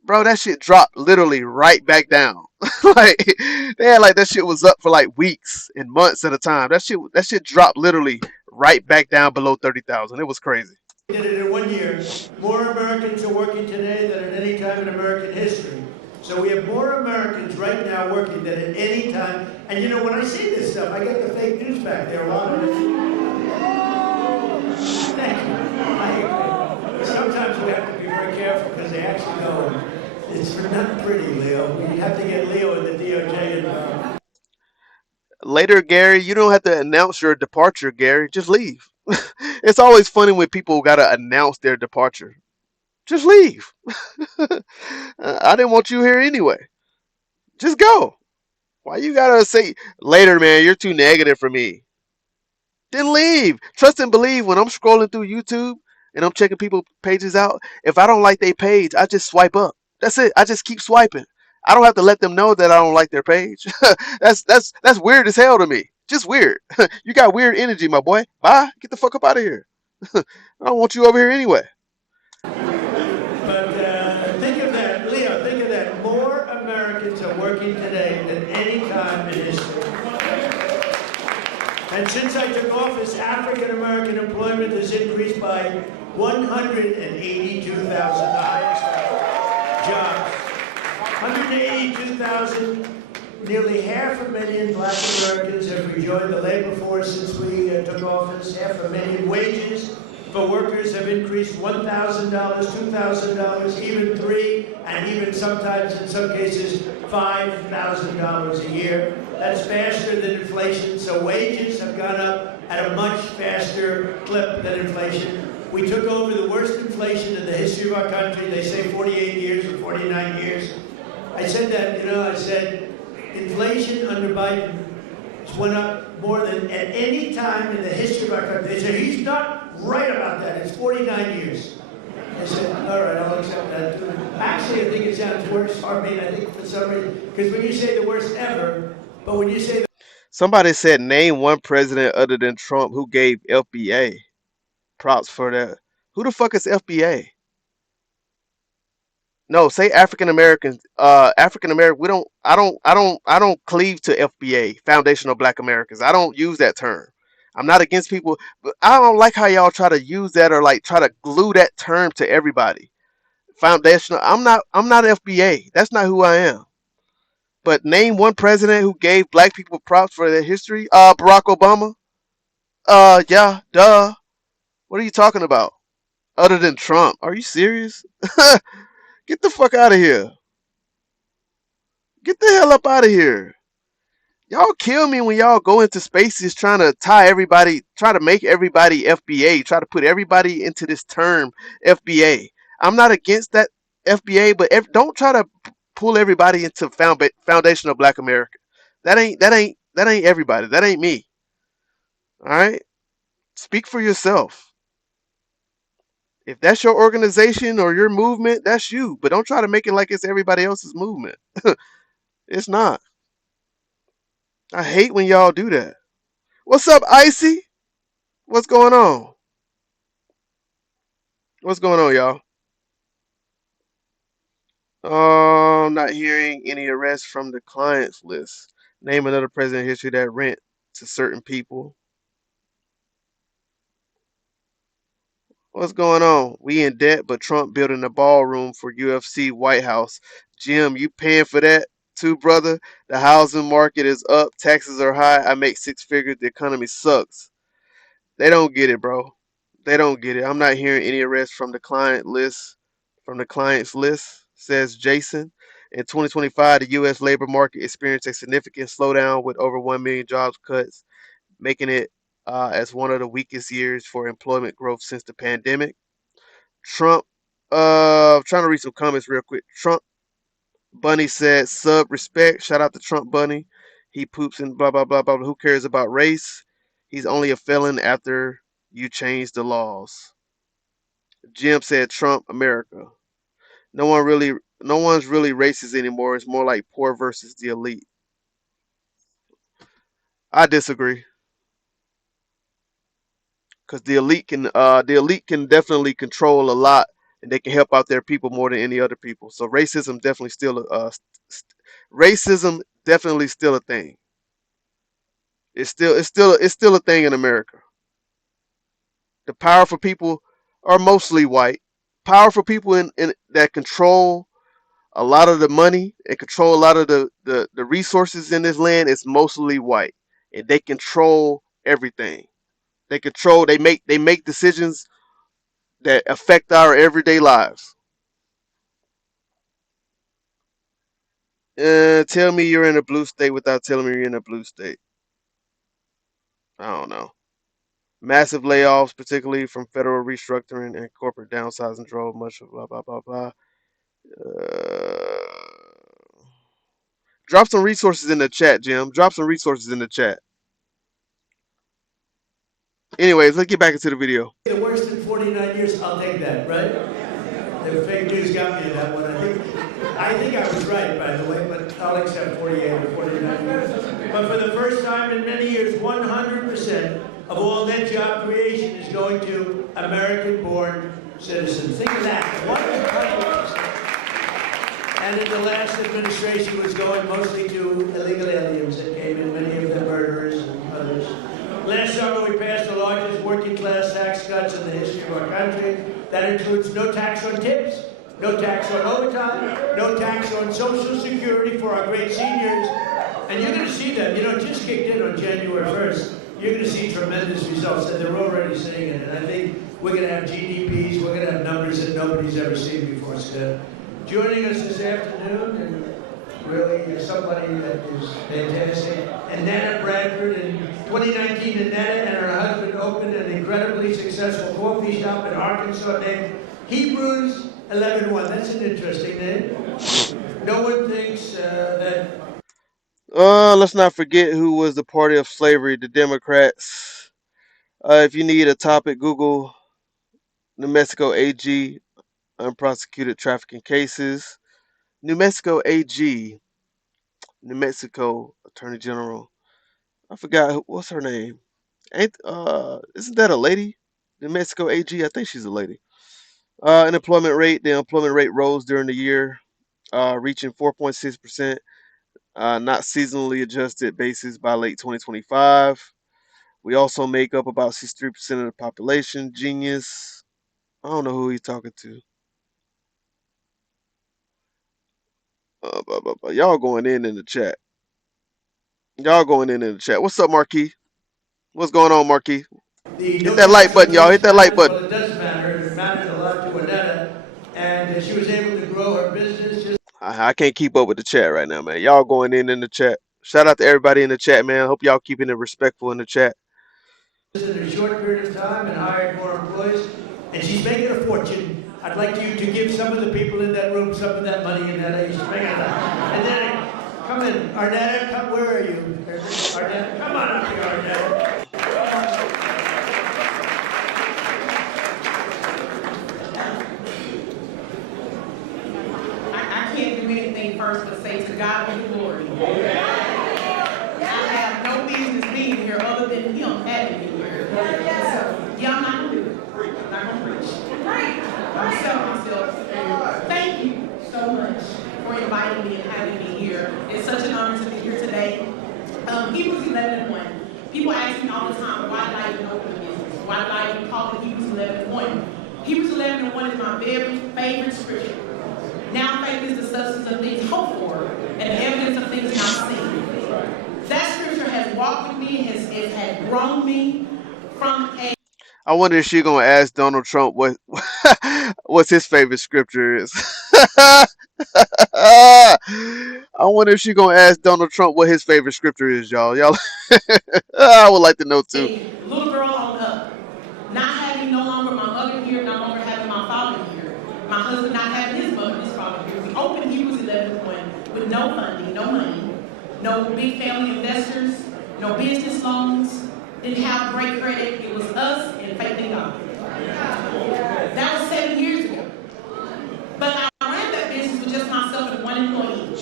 Bro, that shit dropped literally right back down. Like they had like that shit was up for like weeks and months at a time. That shit dropped literally right back down below 30,000. It was crazy. We did it in 1 year. More Americans are working today than at any time in American history. So we have more Americans right now working than at any time. And you know, when I see this stuff, I get the fake news back there a lot of it. Thank you. Sometimes we have to be very careful because they actually go, it's not pretty, Leo. We have to get Leo in the DOJ involved. Later, Gary, you don't have to announce your departure, Gary. Just leave. It's always funny when people gotta announce their departure. Just leave. I didn't want you here anyway. Just go. Why you gotta say later, man? You're too negative for me. Then leave. Trust and believe. When I'm scrolling through YouTube and I'm checking people's pages out, if I don't like their page, I just swipe up. That's it. I just keep swiping. I don't have to let them know that I don't like their page. That's weird as hell to me. Just weird. You got weird energy, my boy. Bye. Get the fuck up out of here. I don't want you over here anyway. But think of that, Leo, think of that. More Americans are working today than any time in history. And since I took office, African American employment has increased by 182,000, the highest jobs. 182,000, nearly 500,000 Black Americans have rejoined the labor force since we took office. 500,000 wages for workers have increased $1,000, $2,000, even $3,000, and even sometimes, in some cases, $5,000 a year. That's faster than inflation, so wages have gone up at a much faster clip than inflation. We took over the worst inflation in the history of our country. They say 48 years or 49 years. I said that, I said inflation under Biden went up more than at any time in the history of our country. They said, he's not right about that. It's 49 years. I said, all right, I'll accept that too. Actually, I think it sounds worse. I mean, I think for some reason, because when you say the worst ever, but when you say Somebody said name one president other than Trump who gave FBA. Props for that. Who the fuck is FBA? No, say African Americans. African American. We don't. I don't cleave to FBA, Foundational Black Americans. I don't use that term. I'm not against people, but I don't like how y'all try to use that or like try to glue that term to everybody. Foundational. I'm not FBA. That's not who I am. But name one president who gave black people props for their history. Barack Obama. Yeah, duh. What are you talking about? Other than Trump? Are you serious? Get the fuck out of here. Get the hell up out of here. Y'all kill me when y'all go into spaces trying to tie everybody, try to make everybody FBA, try to put everybody into this term FBA. I'm not against that FBA, but don't try to pull everybody into Foundational Black America. That ain't everybody. That ain't me. All right? Speak for yourself. If that's your organization or your movement, that's you. But don't try to make it like it's everybody else's movement. It's not. I hate when y'all do that. What's up, Icy? What's going on? What's going on, y'all? I'm not hearing any arrests from the clients list. Name another president in history that rent to certain people. What's going on? We in debt, but Trump building a ballroom for UFC White House. Jim, you paying for that too, brother? The housing market is up. Taxes are high. I make six figures. The economy sucks. They don't get it, bro. They don't get it. I'm not hearing any arrests from the client list, from the client's list, says Jason. In 2025, the U.S. labor market experienced a significant slowdown with over 1 million jobs cuts, making it as one of the weakest years for employment growth since the pandemic. Trump, trying to read some comments real quick. Trump Bunny said, sub respect. Shout out to Trump Bunny. He poops and blah, blah, blah, blah. Who cares about race? He's only a felon after you change the laws. Jim said, Trump America. No one's really racist anymore. It's more like poor versus the elite. I disagree. Because the elite can definitely control a lot, and they can help out their people more than any other people. So racism definitely still a thing. It's still a thing in America. The powerful people are mostly white. Powerful people in that control a lot of the money and control a lot of the resources in this land is mostly white, and they control everything. They make decisions that affect our everyday lives. Tell me you're in a blue state without telling me you're in a blue state. I don't know. Massive layoffs, particularly from federal restructuring and corporate downsizing, drove much of blah blah blah blah. Drop some resources in the chat, Jim. Drop some resources in the chat. Anyways, let's get back into the video. the worst in 49 years, I'll take that, right? The fake news got me in that one. I think I was right, by the way, but I'll accept 48 or 49 years. But for the first time in many years, 100% of all net job creation is going to American-born citizens. Think of that, 100%. And in the last administration was going mostly to illegal aliens that came in, many of them murderers and others. Last summer, we passed the largest working-class tax cuts in the history of our country. That includes no tax on tips, no tax on overtime, no tax on Social Security for our great seniors. And you're going to see that. It just kicked in on January 1st. You're going to see tremendous results, and they're already seeing it. And I think we're going to have GDPs, we're going to have numbers that nobody's ever seen before, Steph. Joining us this afternoon, and really somebody that is fantastic, Annetta Bradford. In 2019, Annetta and her husband opened an incredibly successful coffee shop in Arkansas named Hebrews 11:1. That's an interesting name. No one thinks Let's not forget who was the party of slavery, the Democrats. If you need a topic, Google New Mexico AG, unprosecuted trafficking cases. New Mexico AG, New Mexico Attorney General. I forgot what's her name. Ain't isn't that a lady? New Mexico AG, I think she's a lady. Unemployment rate, the employment rate rose during the year, reaching 4.6%, not seasonally adjusted basis by late 2025. We also make up about 63% of the population. Genius. I don't know who he's talking to. Y'all going in the chat. Y'all going in the chat. What's up, Marquis? What's going on, Marquis? The Hit no that like tax on button, y'all. Hit waste that like matters. button. Well, it does matter. It matters a lot to Annetta, and she was able to grow her business just I can't keep up with the chat right now, man. Y'all going in the chat. Shout out to everybody in the chat, man. Hope y'all keeping it respectful in the chat. in a short period of time and hired more employees, and she's making a fortune. I'd like you to give some of the people in that room some of that money, Annetta. She's making it. And then come in, Arnetta. Come, where are you, Arnetta? Come on up here, Arnetta. I can't do anything first but say to God be the glory. I have no business being here other than Him having me here. So, yeah, I'm not going to do it. I'm not going to preach. I'm selling myself. Thank you so much for inviting me and having me here. It's such an honor to be here today. Hebrews 11:1. People ask me all the time, why did I even open a business? Why did I even call it Hebrews 11:1? Hebrews 11:1 is my very favorite scripture. Now faith is the substance of things hoped for and the evidence of things not seen. That scripture has walked with me, has grown me from a... I wonder if she's gonna ask Donald Trump what what's his favorite scripture is. I wonder if she's gonna ask Donald Trump what his favorite scripture is, y'all. Y'all, I would like to know too. little girl on up. Not having no longer my mother here, no longer having my father here. My husband not having his mother, his father here. We opened Hebrews 11:1 with no funding, no money, no big family investors, no business loans, didn't have great credit. It was us and faith in God. That was 7 years ago. But I ran that business with just myself and one employee.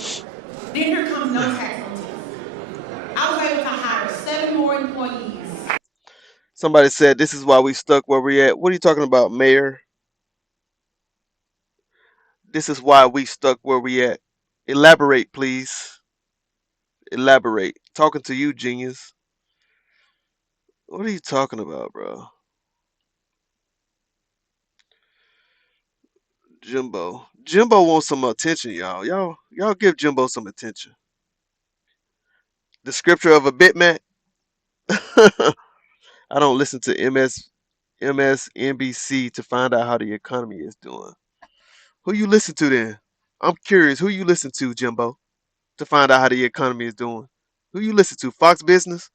Then here comes no tax on tips. I was able to hire 7 more employees. Somebody said this is why we stuck where we at. What are you talking about, Mayor? This is why we stuck where we at. Elaborate, please. Elaborate. Talking to you, genius. What are you talking about, bro? Jimbo. Jimbo wants some attention, y'all. Y'all give Jimbo some attention. The scripture of a bitmap. I don't listen to MSNBC to find out how the economy is doing. Who you listen to then? I'm curious. Who you listen to, Jimbo, to find out how the economy is doing? Who you listen to? Fox Business?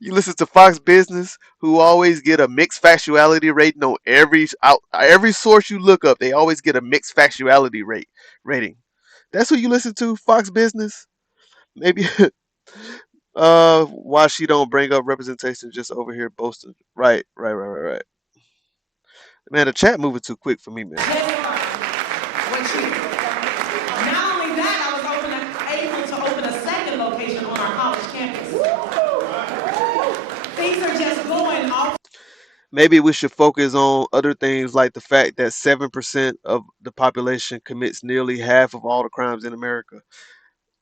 You listen to Fox Business, who always get a mixed factuality rating on every source you look up. They always get a mixed factuality rating. That's who you listen to, Fox Business. Maybe why she don't bring up representation just over here boasting. Right. Man, the chat moving too quick for me, man. Not only that, I was able to open a second location on our college campus. Things are just going off. Maybe we should focus on other things like the fact that 7% of the population commits nearly half of all the crimes in America.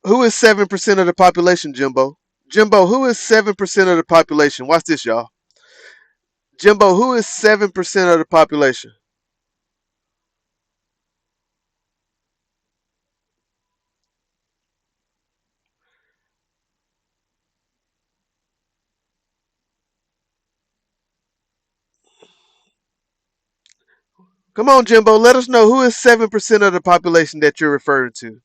Who is 7% of the population, Jimbo? Jimbo, who is 7% of the population? Watch this, y'all. Jimbo, who is 7% of the population? Come on, Jimbo, let us know who is 7% of the population that you're referring to.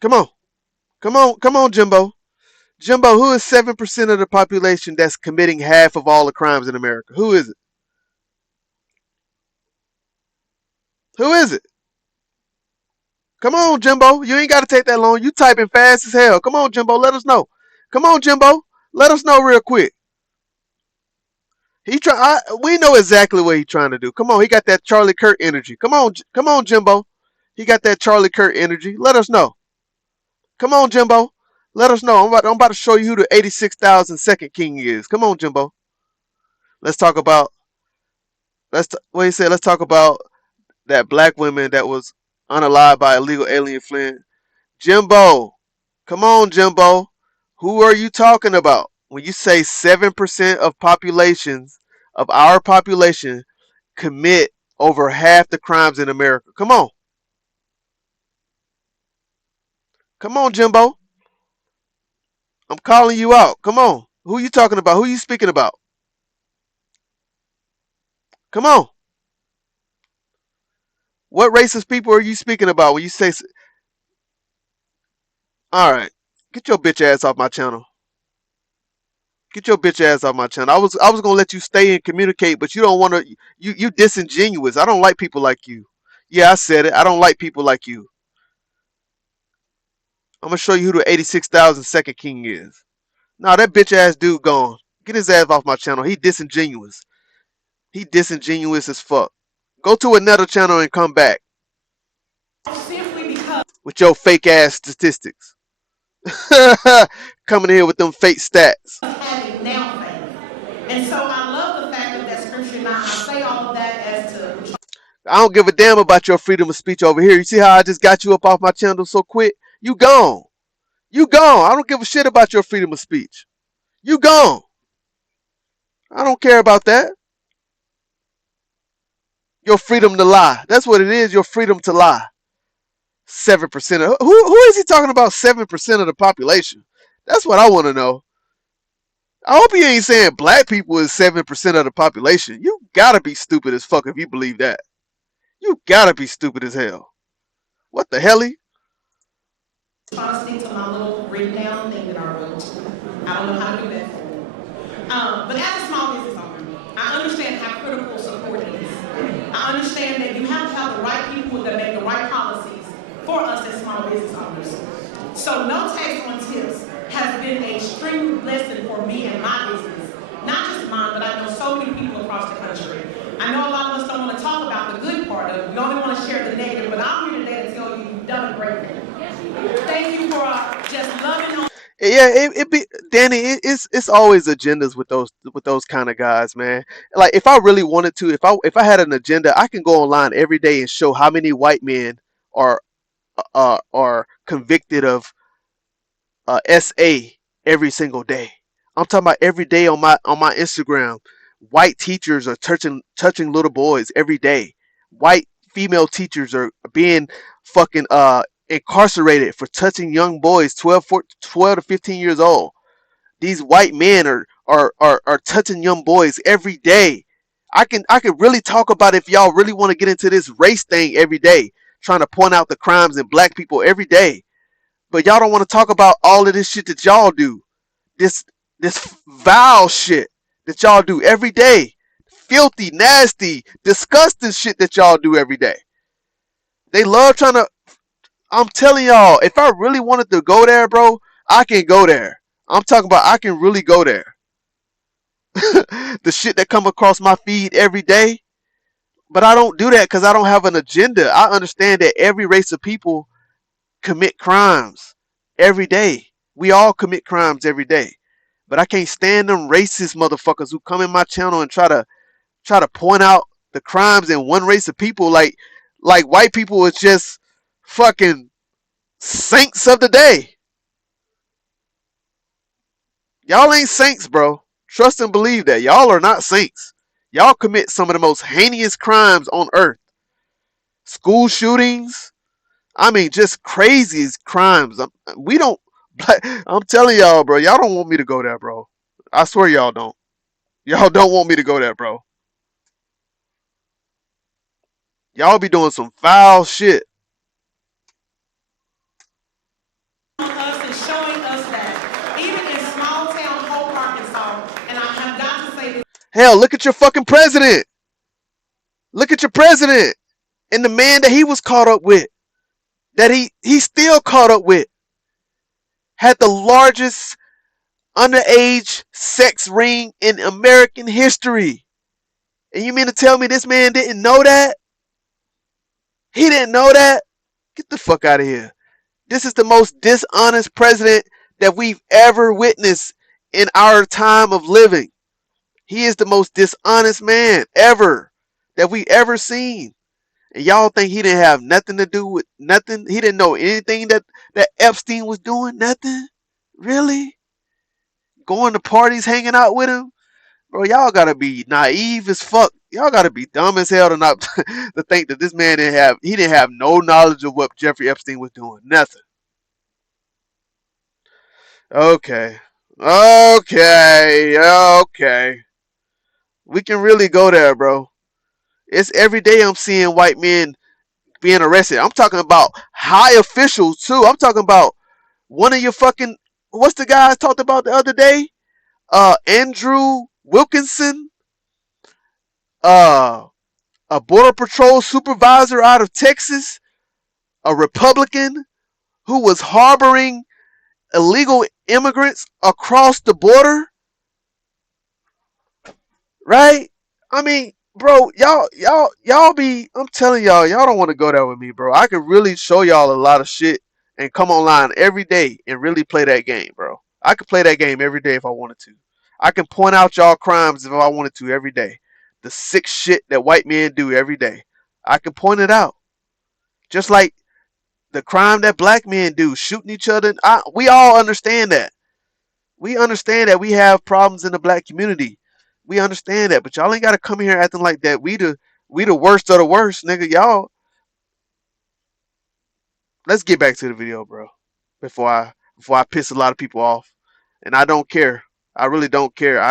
Come on, Jimbo. Jimbo, who is 7% of the population that's committing half of all the crimes in America? Who is it? Who is it? Come on, Jimbo. You ain't got to take that long. You typing fast as hell. Come on, Jimbo. Let us know. Come on, Jimbo. Let us know real quick. We know exactly what he's trying to do. Come on, he got that Charlie Kirk energy. Come on, Jimbo. He got that Charlie Kirk energy. Let us know. Come on, Jimbo. Let us know. I'm about to show you who the 86,000 second king is. Come on, Jimbo. Let's talk about. What he said. Let's talk about that black woman that was unalived by illegal alien Flynn. Jimbo. Come on, Jimbo. Who are you talking about? When you say 7% of populations of our population commit over half the crimes in America. Come on. Come on, Jimbo. I'm calling you out. Come on. Who are you talking about? Who are you speaking about? Come on. What racist people are you speaking about when you say... All right. Get your bitch ass off my channel. Get your bitch ass off my channel. I was gonna let you stay and communicate, but you don't want to. You disingenuous. I don't like people like you. Yeah, I said it. I don't like people like you. I'm gonna show you who the 86,000 second king is. Nah, that bitch ass dude gone. Get his ass off my channel. He disingenuous. He disingenuous as fuck. Go to another channel and come back with your fake ass statistics. Coming here with them fake stats. And so I love the fact of that scripture. Now I say all of that as to. I don't give a damn about your freedom of speech over here. You see how I just got you up off my channel so quick? You gone. You gone. I don't give a shit about your freedom of speech. You gone. I don't care about that. Your freedom to lie. That's what it is. Your freedom to lie. 7% of who is he talking about? 7% of the population. That's what I want to know. I hope he ain't saying black people is 7% of the population. You gotta be stupid as fuck if you believe that. You gotta be stupid as hell. What the hell? Responding to my little written down thing that I wrote. I don't know how to do that. But as a small business owner, I understand how critical support is. I understand that you have to have the right people that make the right policies for us as small business owners. So no tax on tips has been an extreme blessing for me and my business. Not just mine, but I know so many people across the country. I know a lot of us don't want to talk about the good part of it. We only want to share the negative, but I'm here today to tell you you've done a great thing. Thank you for just loving on. Yeah, it be Danny. It's always agendas with those kind of guys, man. Like if I really wanted to, if I had an agenda, I can go online every day and show how many white men are convicted of SA every single day. I'm talking about every day on my Instagram. White teachers are touching little boys every day. White female teachers are being fucking incarcerated for touching young boys 12 to 15 years old. These white men are touching young boys every day. I could really talk about if y'all really want to get into this race thing every day, trying to point out the crimes in black people every day. But y'all don't want to talk about all of this shit that y'all do. This vile shit that y'all do every day. Filthy, nasty, disgusting shit that y'all do every day. They love trying to... I'm telling y'all, if I really wanted to go there, bro, I can go there. I'm talking about I can really go there. The shit that come across my feed every day. But I don't do that because I don't have an agenda. I understand that every race of people commit crimes every day. We all commit crimes every day. But I can't stand them racist motherfuckers who come in my channel and try to point out the crimes in one race of people like white people is just fucking saints of the day. Y'all ain't saints, bro. Trust and believe that. Y'all are not saints. Y'all commit some of the most heinous crimes on earth. School shootings. I mean, just crazy crimes. I'm telling y'all, bro. Y'all don't want me to go there, bro. I swear y'all don't. Y'all don't want me to go there, bro. Y'all be doing some foul shit. Us and showing us that even in small town Hope, Arkansas, and I have got to say this. Hell, look at your fucking president. Look at your president and the man that he was caught up with. that he still caught up with had the largest underage sex ring in American history. And you mean to tell me this man didn't know that? He didn't know that? Get the fuck out of here. This is the most dishonest president that we've ever witnessed in our time of living. He is the most dishonest man ever that we ever seen. And y'all think he didn't have nothing to do with nothing? He didn't know anything that Epstein was doing? Nothing? Really? Going to parties, hanging out with him? Bro, y'all gotta be naive as fuck. Y'all gotta be dumb as hell to not to think that this man didn't have no knowledge of what Jeffrey Epstein was doing. Nothing. Okay. Okay. We can really go there, bro. It's every day I'm seeing white men being arrested. I'm talking about high officials too. I'm talking about one of your fucking, what's the guy I talked about the other day? Andrew Wilkinson, a border patrol supervisor out of Texas, a Republican who was harboring illegal immigrants across the border, right? I mean, bro, y'all be, I'm telling y'all don't want to go there with me, bro. I could really show y'all a lot of shit and come online every day and really play that game, bro. I could play that game every day if I wanted to. I can point out y'all crimes if I wanted to every day. The sick shit that white men do every day. I can point it out. Just like the crime that black men do, shooting each other. We all understand that. We understand that we have problems in the black community. We understand that, but y'all ain't gotta come here acting like that. We the worst of the worst, nigga. Y'all. Let's get back to the video, bro. Before I piss a lot of people off, and I don't care. I really don't care.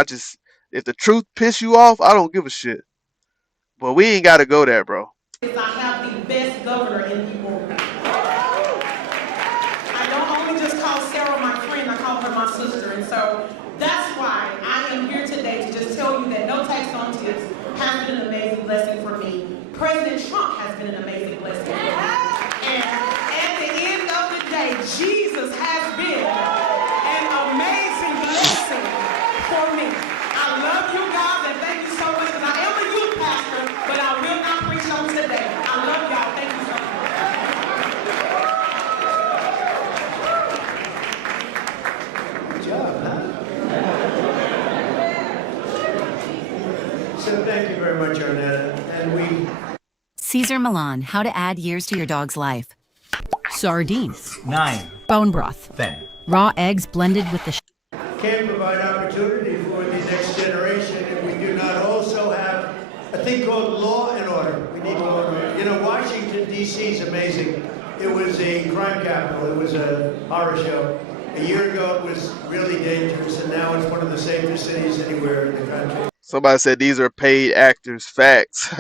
If the truth piss you off, I don't give a shit. But we ain't gotta go there, bro. I have the best governor in the world. I don't only just call Sarah my friend, I call her my sister. And so that's why I am here today to just tell you that no tax on tips has been an amazing blessing for me. President Trump has been an amazing blessing for me. And at the end of the day, Jesus has been an amazing blessing for me. I love you guys and thank you so much. And I am a youth pastor, but I will not preach on today. I love y'all. Thank you so much. Good job, huh? So thank you very much, Arnetta. And we... Caesar Milan, how to add years to your dog's life. Sardines. 9. Bone broth. 10. Raw eggs blended with the can provide opportunity for the next generation if we do not also have a thing called law and order. We need law and order. You know, Washington, D.C. is amazing. It was a crime capital. It was a horror show. A year ago, it was really dangerous, and now it's one of the safest cities anywhere in the country. Somebody said these are paid actors. Facts.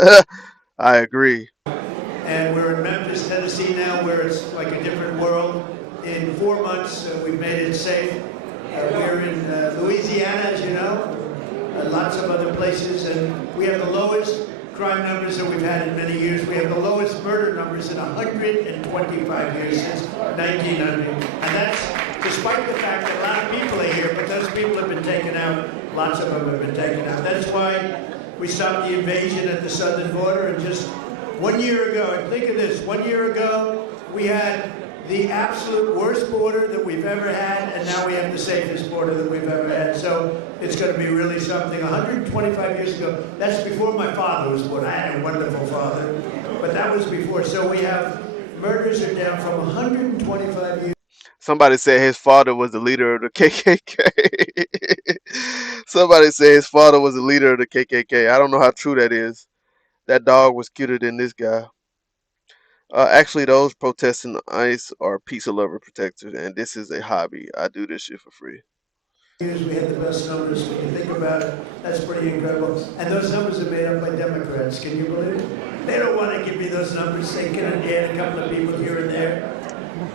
I agree. And we're in Memphis, Tennessee now, where it's like a different world. In 4 months, we've made it safe. We're in Louisiana, as you know, lots of other places, and we have the lowest crime numbers that we've had in many years. We have the lowest murder numbers in 125 years since 1900. And that's despite the fact that a lot of people are here, but those people have been taken out. Lots of them have been taken out. That's why we stopped the invasion at the southern border. And just 1 year ago, and think of this, 1 year ago, we had the absolute worst border that we've ever had, and now we have the safest border that we've ever had. So it's going to be really something. 125 years ago, that's before my father was born. I had a wonderful father, but that was before. So we have, murders are down from 125 years. Somebody said his father was the leader of the KKK. Somebody said his father was the leader of the KKK. I don't know how true that is. That dog was cuter than this guy. Actually, those protesting ICE are peace lover protectors, and this is a hobby. I do this shit for free. We had the best numbers. When you think about it, that's pretty incredible. And those numbers are made up by Democrats. Can you believe it? They don't want to give me those numbers. They can add a couple of people here and there.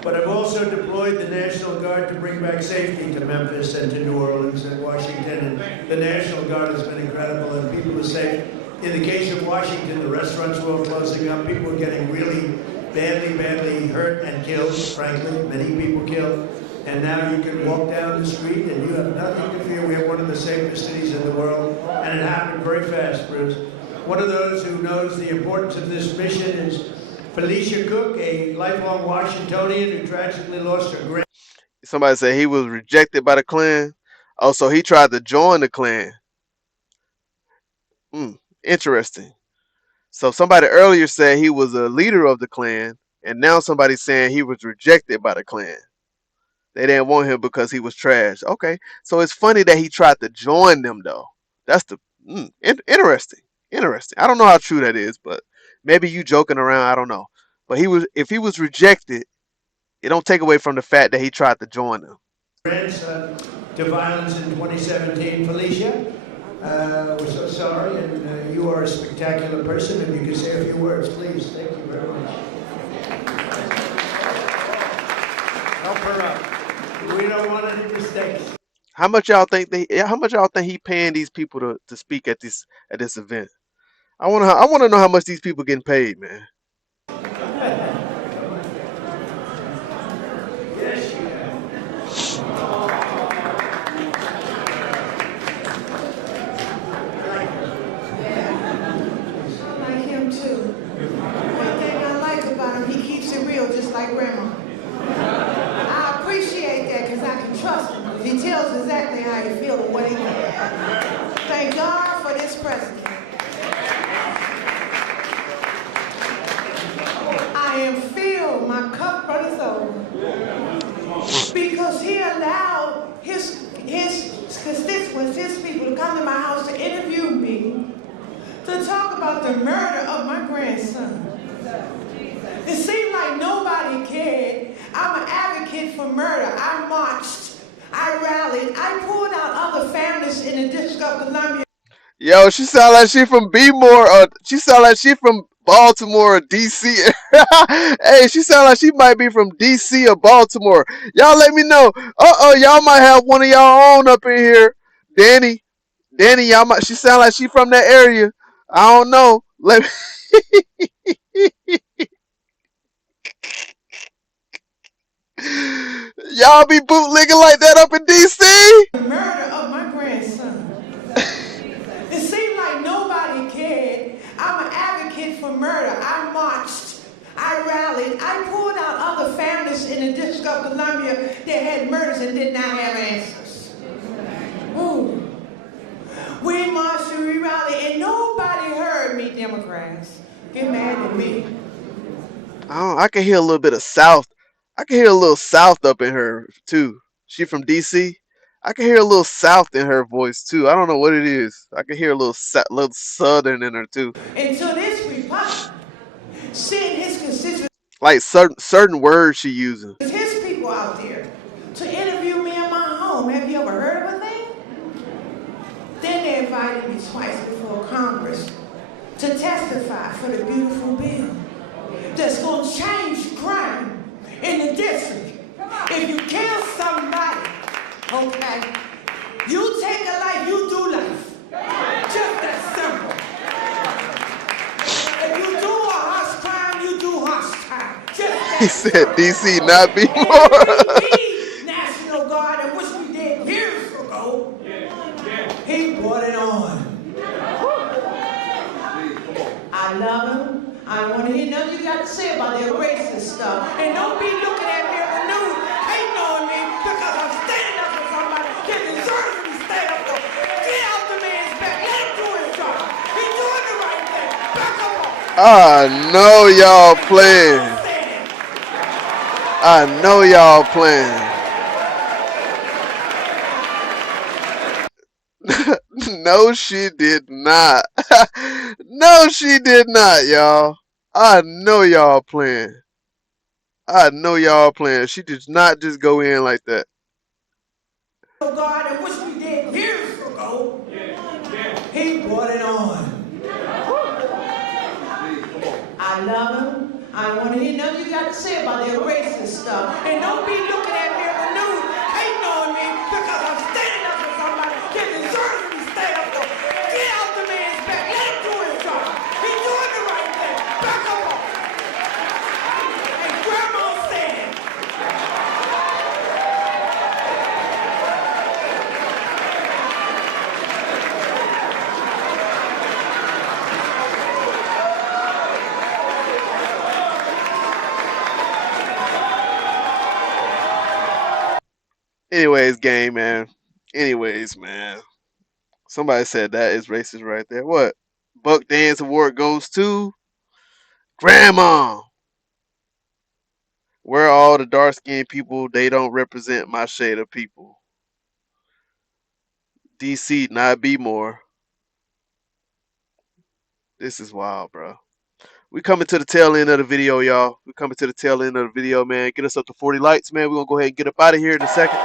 But I've also deployed the National Guard to bring back safety to Memphis and to New Orleans and Washington. And the National Guard has been incredible, and people are safe. In the case of Washington, the restaurants were all closing up. People were getting really badly hurt and killed, frankly, many people killed. And now you can walk down the street and you have nothing to fear. We have one of the safest cities in the world, and it happened very fast, Bruce. One of those who knows the importance of this mission is Felicia Cook, a lifelong Washingtonian who tragically lost her grandson. Somebody said he was rejected by the Klan. Oh, so he tried to join the Klan. Interesting. So somebody earlier said he was a leader of the Klan, and now somebody's saying he was rejected by the Klan. They didn't want him because he was trash. Okay, so it's funny that he tried to join them, though. That's the interesting. Interesting. I don't know how true that is, but maybe you joking around. I don't know. But if he was rejected, it don't take away from the fact that he tried to join them. Grandson to violence in 2017, Felicia. We're so sorry, and you are a spectacular person. If you could say a few words, please. Thank you very much. Help her up. We don't want any mistakes. How much y'all think he paying these people to speak at this event? I want to know how much these people getting paid, man. Yes, you have. I like him too. One thing I like about him, he keeps it real, just like Grandma. I appreciate that because I can trust him. He tells exactly how he feels and what he thinks. Thank God for this president. I am filled, my cup runneth over. Because he allowed his constituents, his people to come to my house to interview me, to talk about the murder of my grandson. It seemed like nobody cared. I'm an advocate for murder. I marched, I rallied, I pulled out other families in the District of Columbia. Yo, she sound like she from she sound like she from Baltimore or DC. Hey, she sound like she might be from DC or Baltimore. Y'all let me know. Y'all might have one of y'all own up in here. Danny, y'all might. She sound like she from that area. I don't know. Let me. Y'all be bootlegging like that up in DC? The murder of my grandson. It seemed like nobody cared. I'm an advocate for murder. I marched, I rallied, I pulled out other families in the District of Columbia that had murders and did not have answers. Ooh. We marched and we rallied, and nobody heard me, Democrats. Get mad at me. I can hear a little bit of South. I can hear a little South up in her too. She from DC. I can hear a little South in her voice too. I don't know what it is. I can hear a little Southern in her too. Until this Republic sent his constituents, like certain words she uses. his people out there, to interview me in my home. Have you ever heard of a thing? Then they invited me twice before Congress to testify for the beautiful bill that's going to change crime in the district. If you kill somebody, okay, you take a life, you do life. Just that simple. If you do a harsh crime, you do harsh crime. Just that He said DC, not be more. we need National Guard, and which we did years ago. He brought it on. I love him. I don't want to hear nothing you got to say about their racist stuff. And don't be looking at me in the news, hating on me because I'm standing up for somebody that deserves to be stand up for. Get out the man's back. Let him do his job. He's doing the right thing. Back him off. I know y'all playing. I know y'all playing. No, she did not. No, she did not, y'all. I know y'all playing. I know y'all playing. She did not just go in like that. God, and which we did years ago. He brought it on. I love him. I don't want to hear nothing you got to say about their racist stuff. And don't be looking at me in the news, hating on me because I'm standing up for somebody that deserves to be stand up for. Get out the man's back. Let him do his job. He's doing the right thing. Back him off. Anyways, game man. Anyways, man. Somebody said that is racist right there. What? Buck Dance Award goes to Grandma. Where are all the dark skinned people? They don't represent my shade of people. DC, not be more. This is wild, bro. We coming to the tail end of the video, y'all. We coming to the tail end of the video, man. Get us up to 40 likes, man. We're gonna go ahead and get up out of here in a second.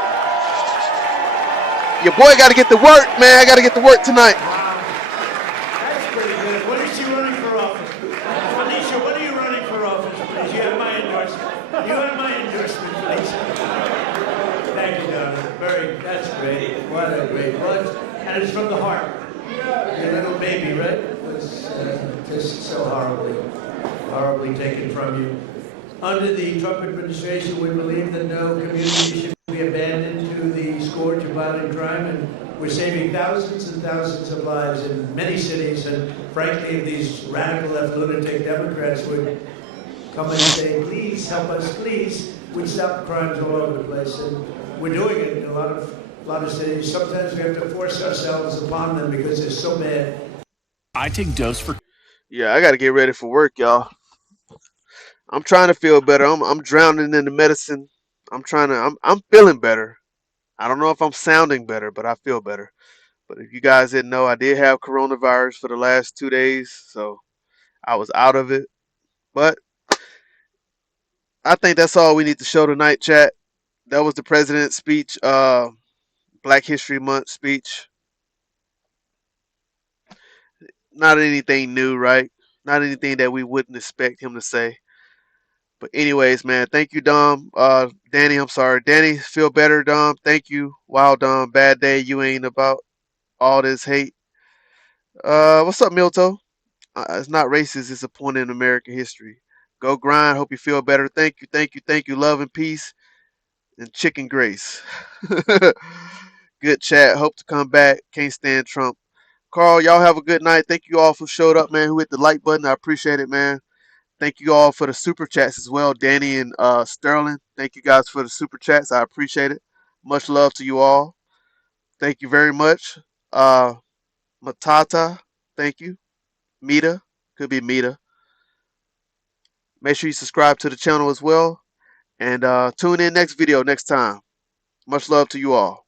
Your boy gotta get to work, man. I gotta get to work tonight. That's pretty good. When is she running for office? Alicia, when are you running for office, please? You have my endorsement. You have my endorsement, please. Thank you, Donna. That's great. What a great one. And it's from the heart. Your little baby, right? It was just so horribly taken from you. Under the Trump administration, we believe that no community should be abandoned to the scourge of violent crime, and we're saving thousands and thousands of lives in many cities. And frankly, if these radical left lunatic Democrats would come and say, please help us, please, we'd stop crimes all over the place. And we're doing it in a lot of cities. Sometimes we have to force ourselves upon them because they're so bad. I take dose for. Yeah, I gotta get ready for work, y'all. I'm trying to feel better. I'm drowning in the medicine. I'm feeling better. I don't know if I'm sounding better, but I feel better. But if you guys didn't know, I did have coronavirus for the last 2 days, so I was out of it. But I think that's all we need to show tonight, chat. That was the president's speech, Black History Month speech. Not anything new, right? Not anything that we wouldn't expect him to say. But anyways, man, thank you, Dom. Danny, I'm sorry. Danny, feel better, Dom. Thank you. Wow, Dom, bad day. You ain't about all this hate. What's up, Milto? It's not racist. It's a point in American history. Go grind. Hope you feel better. Thank you, thank you, thank you. Love and peace and chicken grace. Good chat. Hope to come back. Can't stand Trump. Carl, y'all have a good night. Thank you all for showed up, man. Who hit the like button? I appreciate it, man. Thank you all for the super chats as well, Danny and Sterling. Thank you guys for the super chats. I appreciate it. Much love to you all. Thank you very much. Matata, thank you. Mita, could be Mita. Make sure you subscribe to the channel as well. And tune in next video next time. Much love to you all.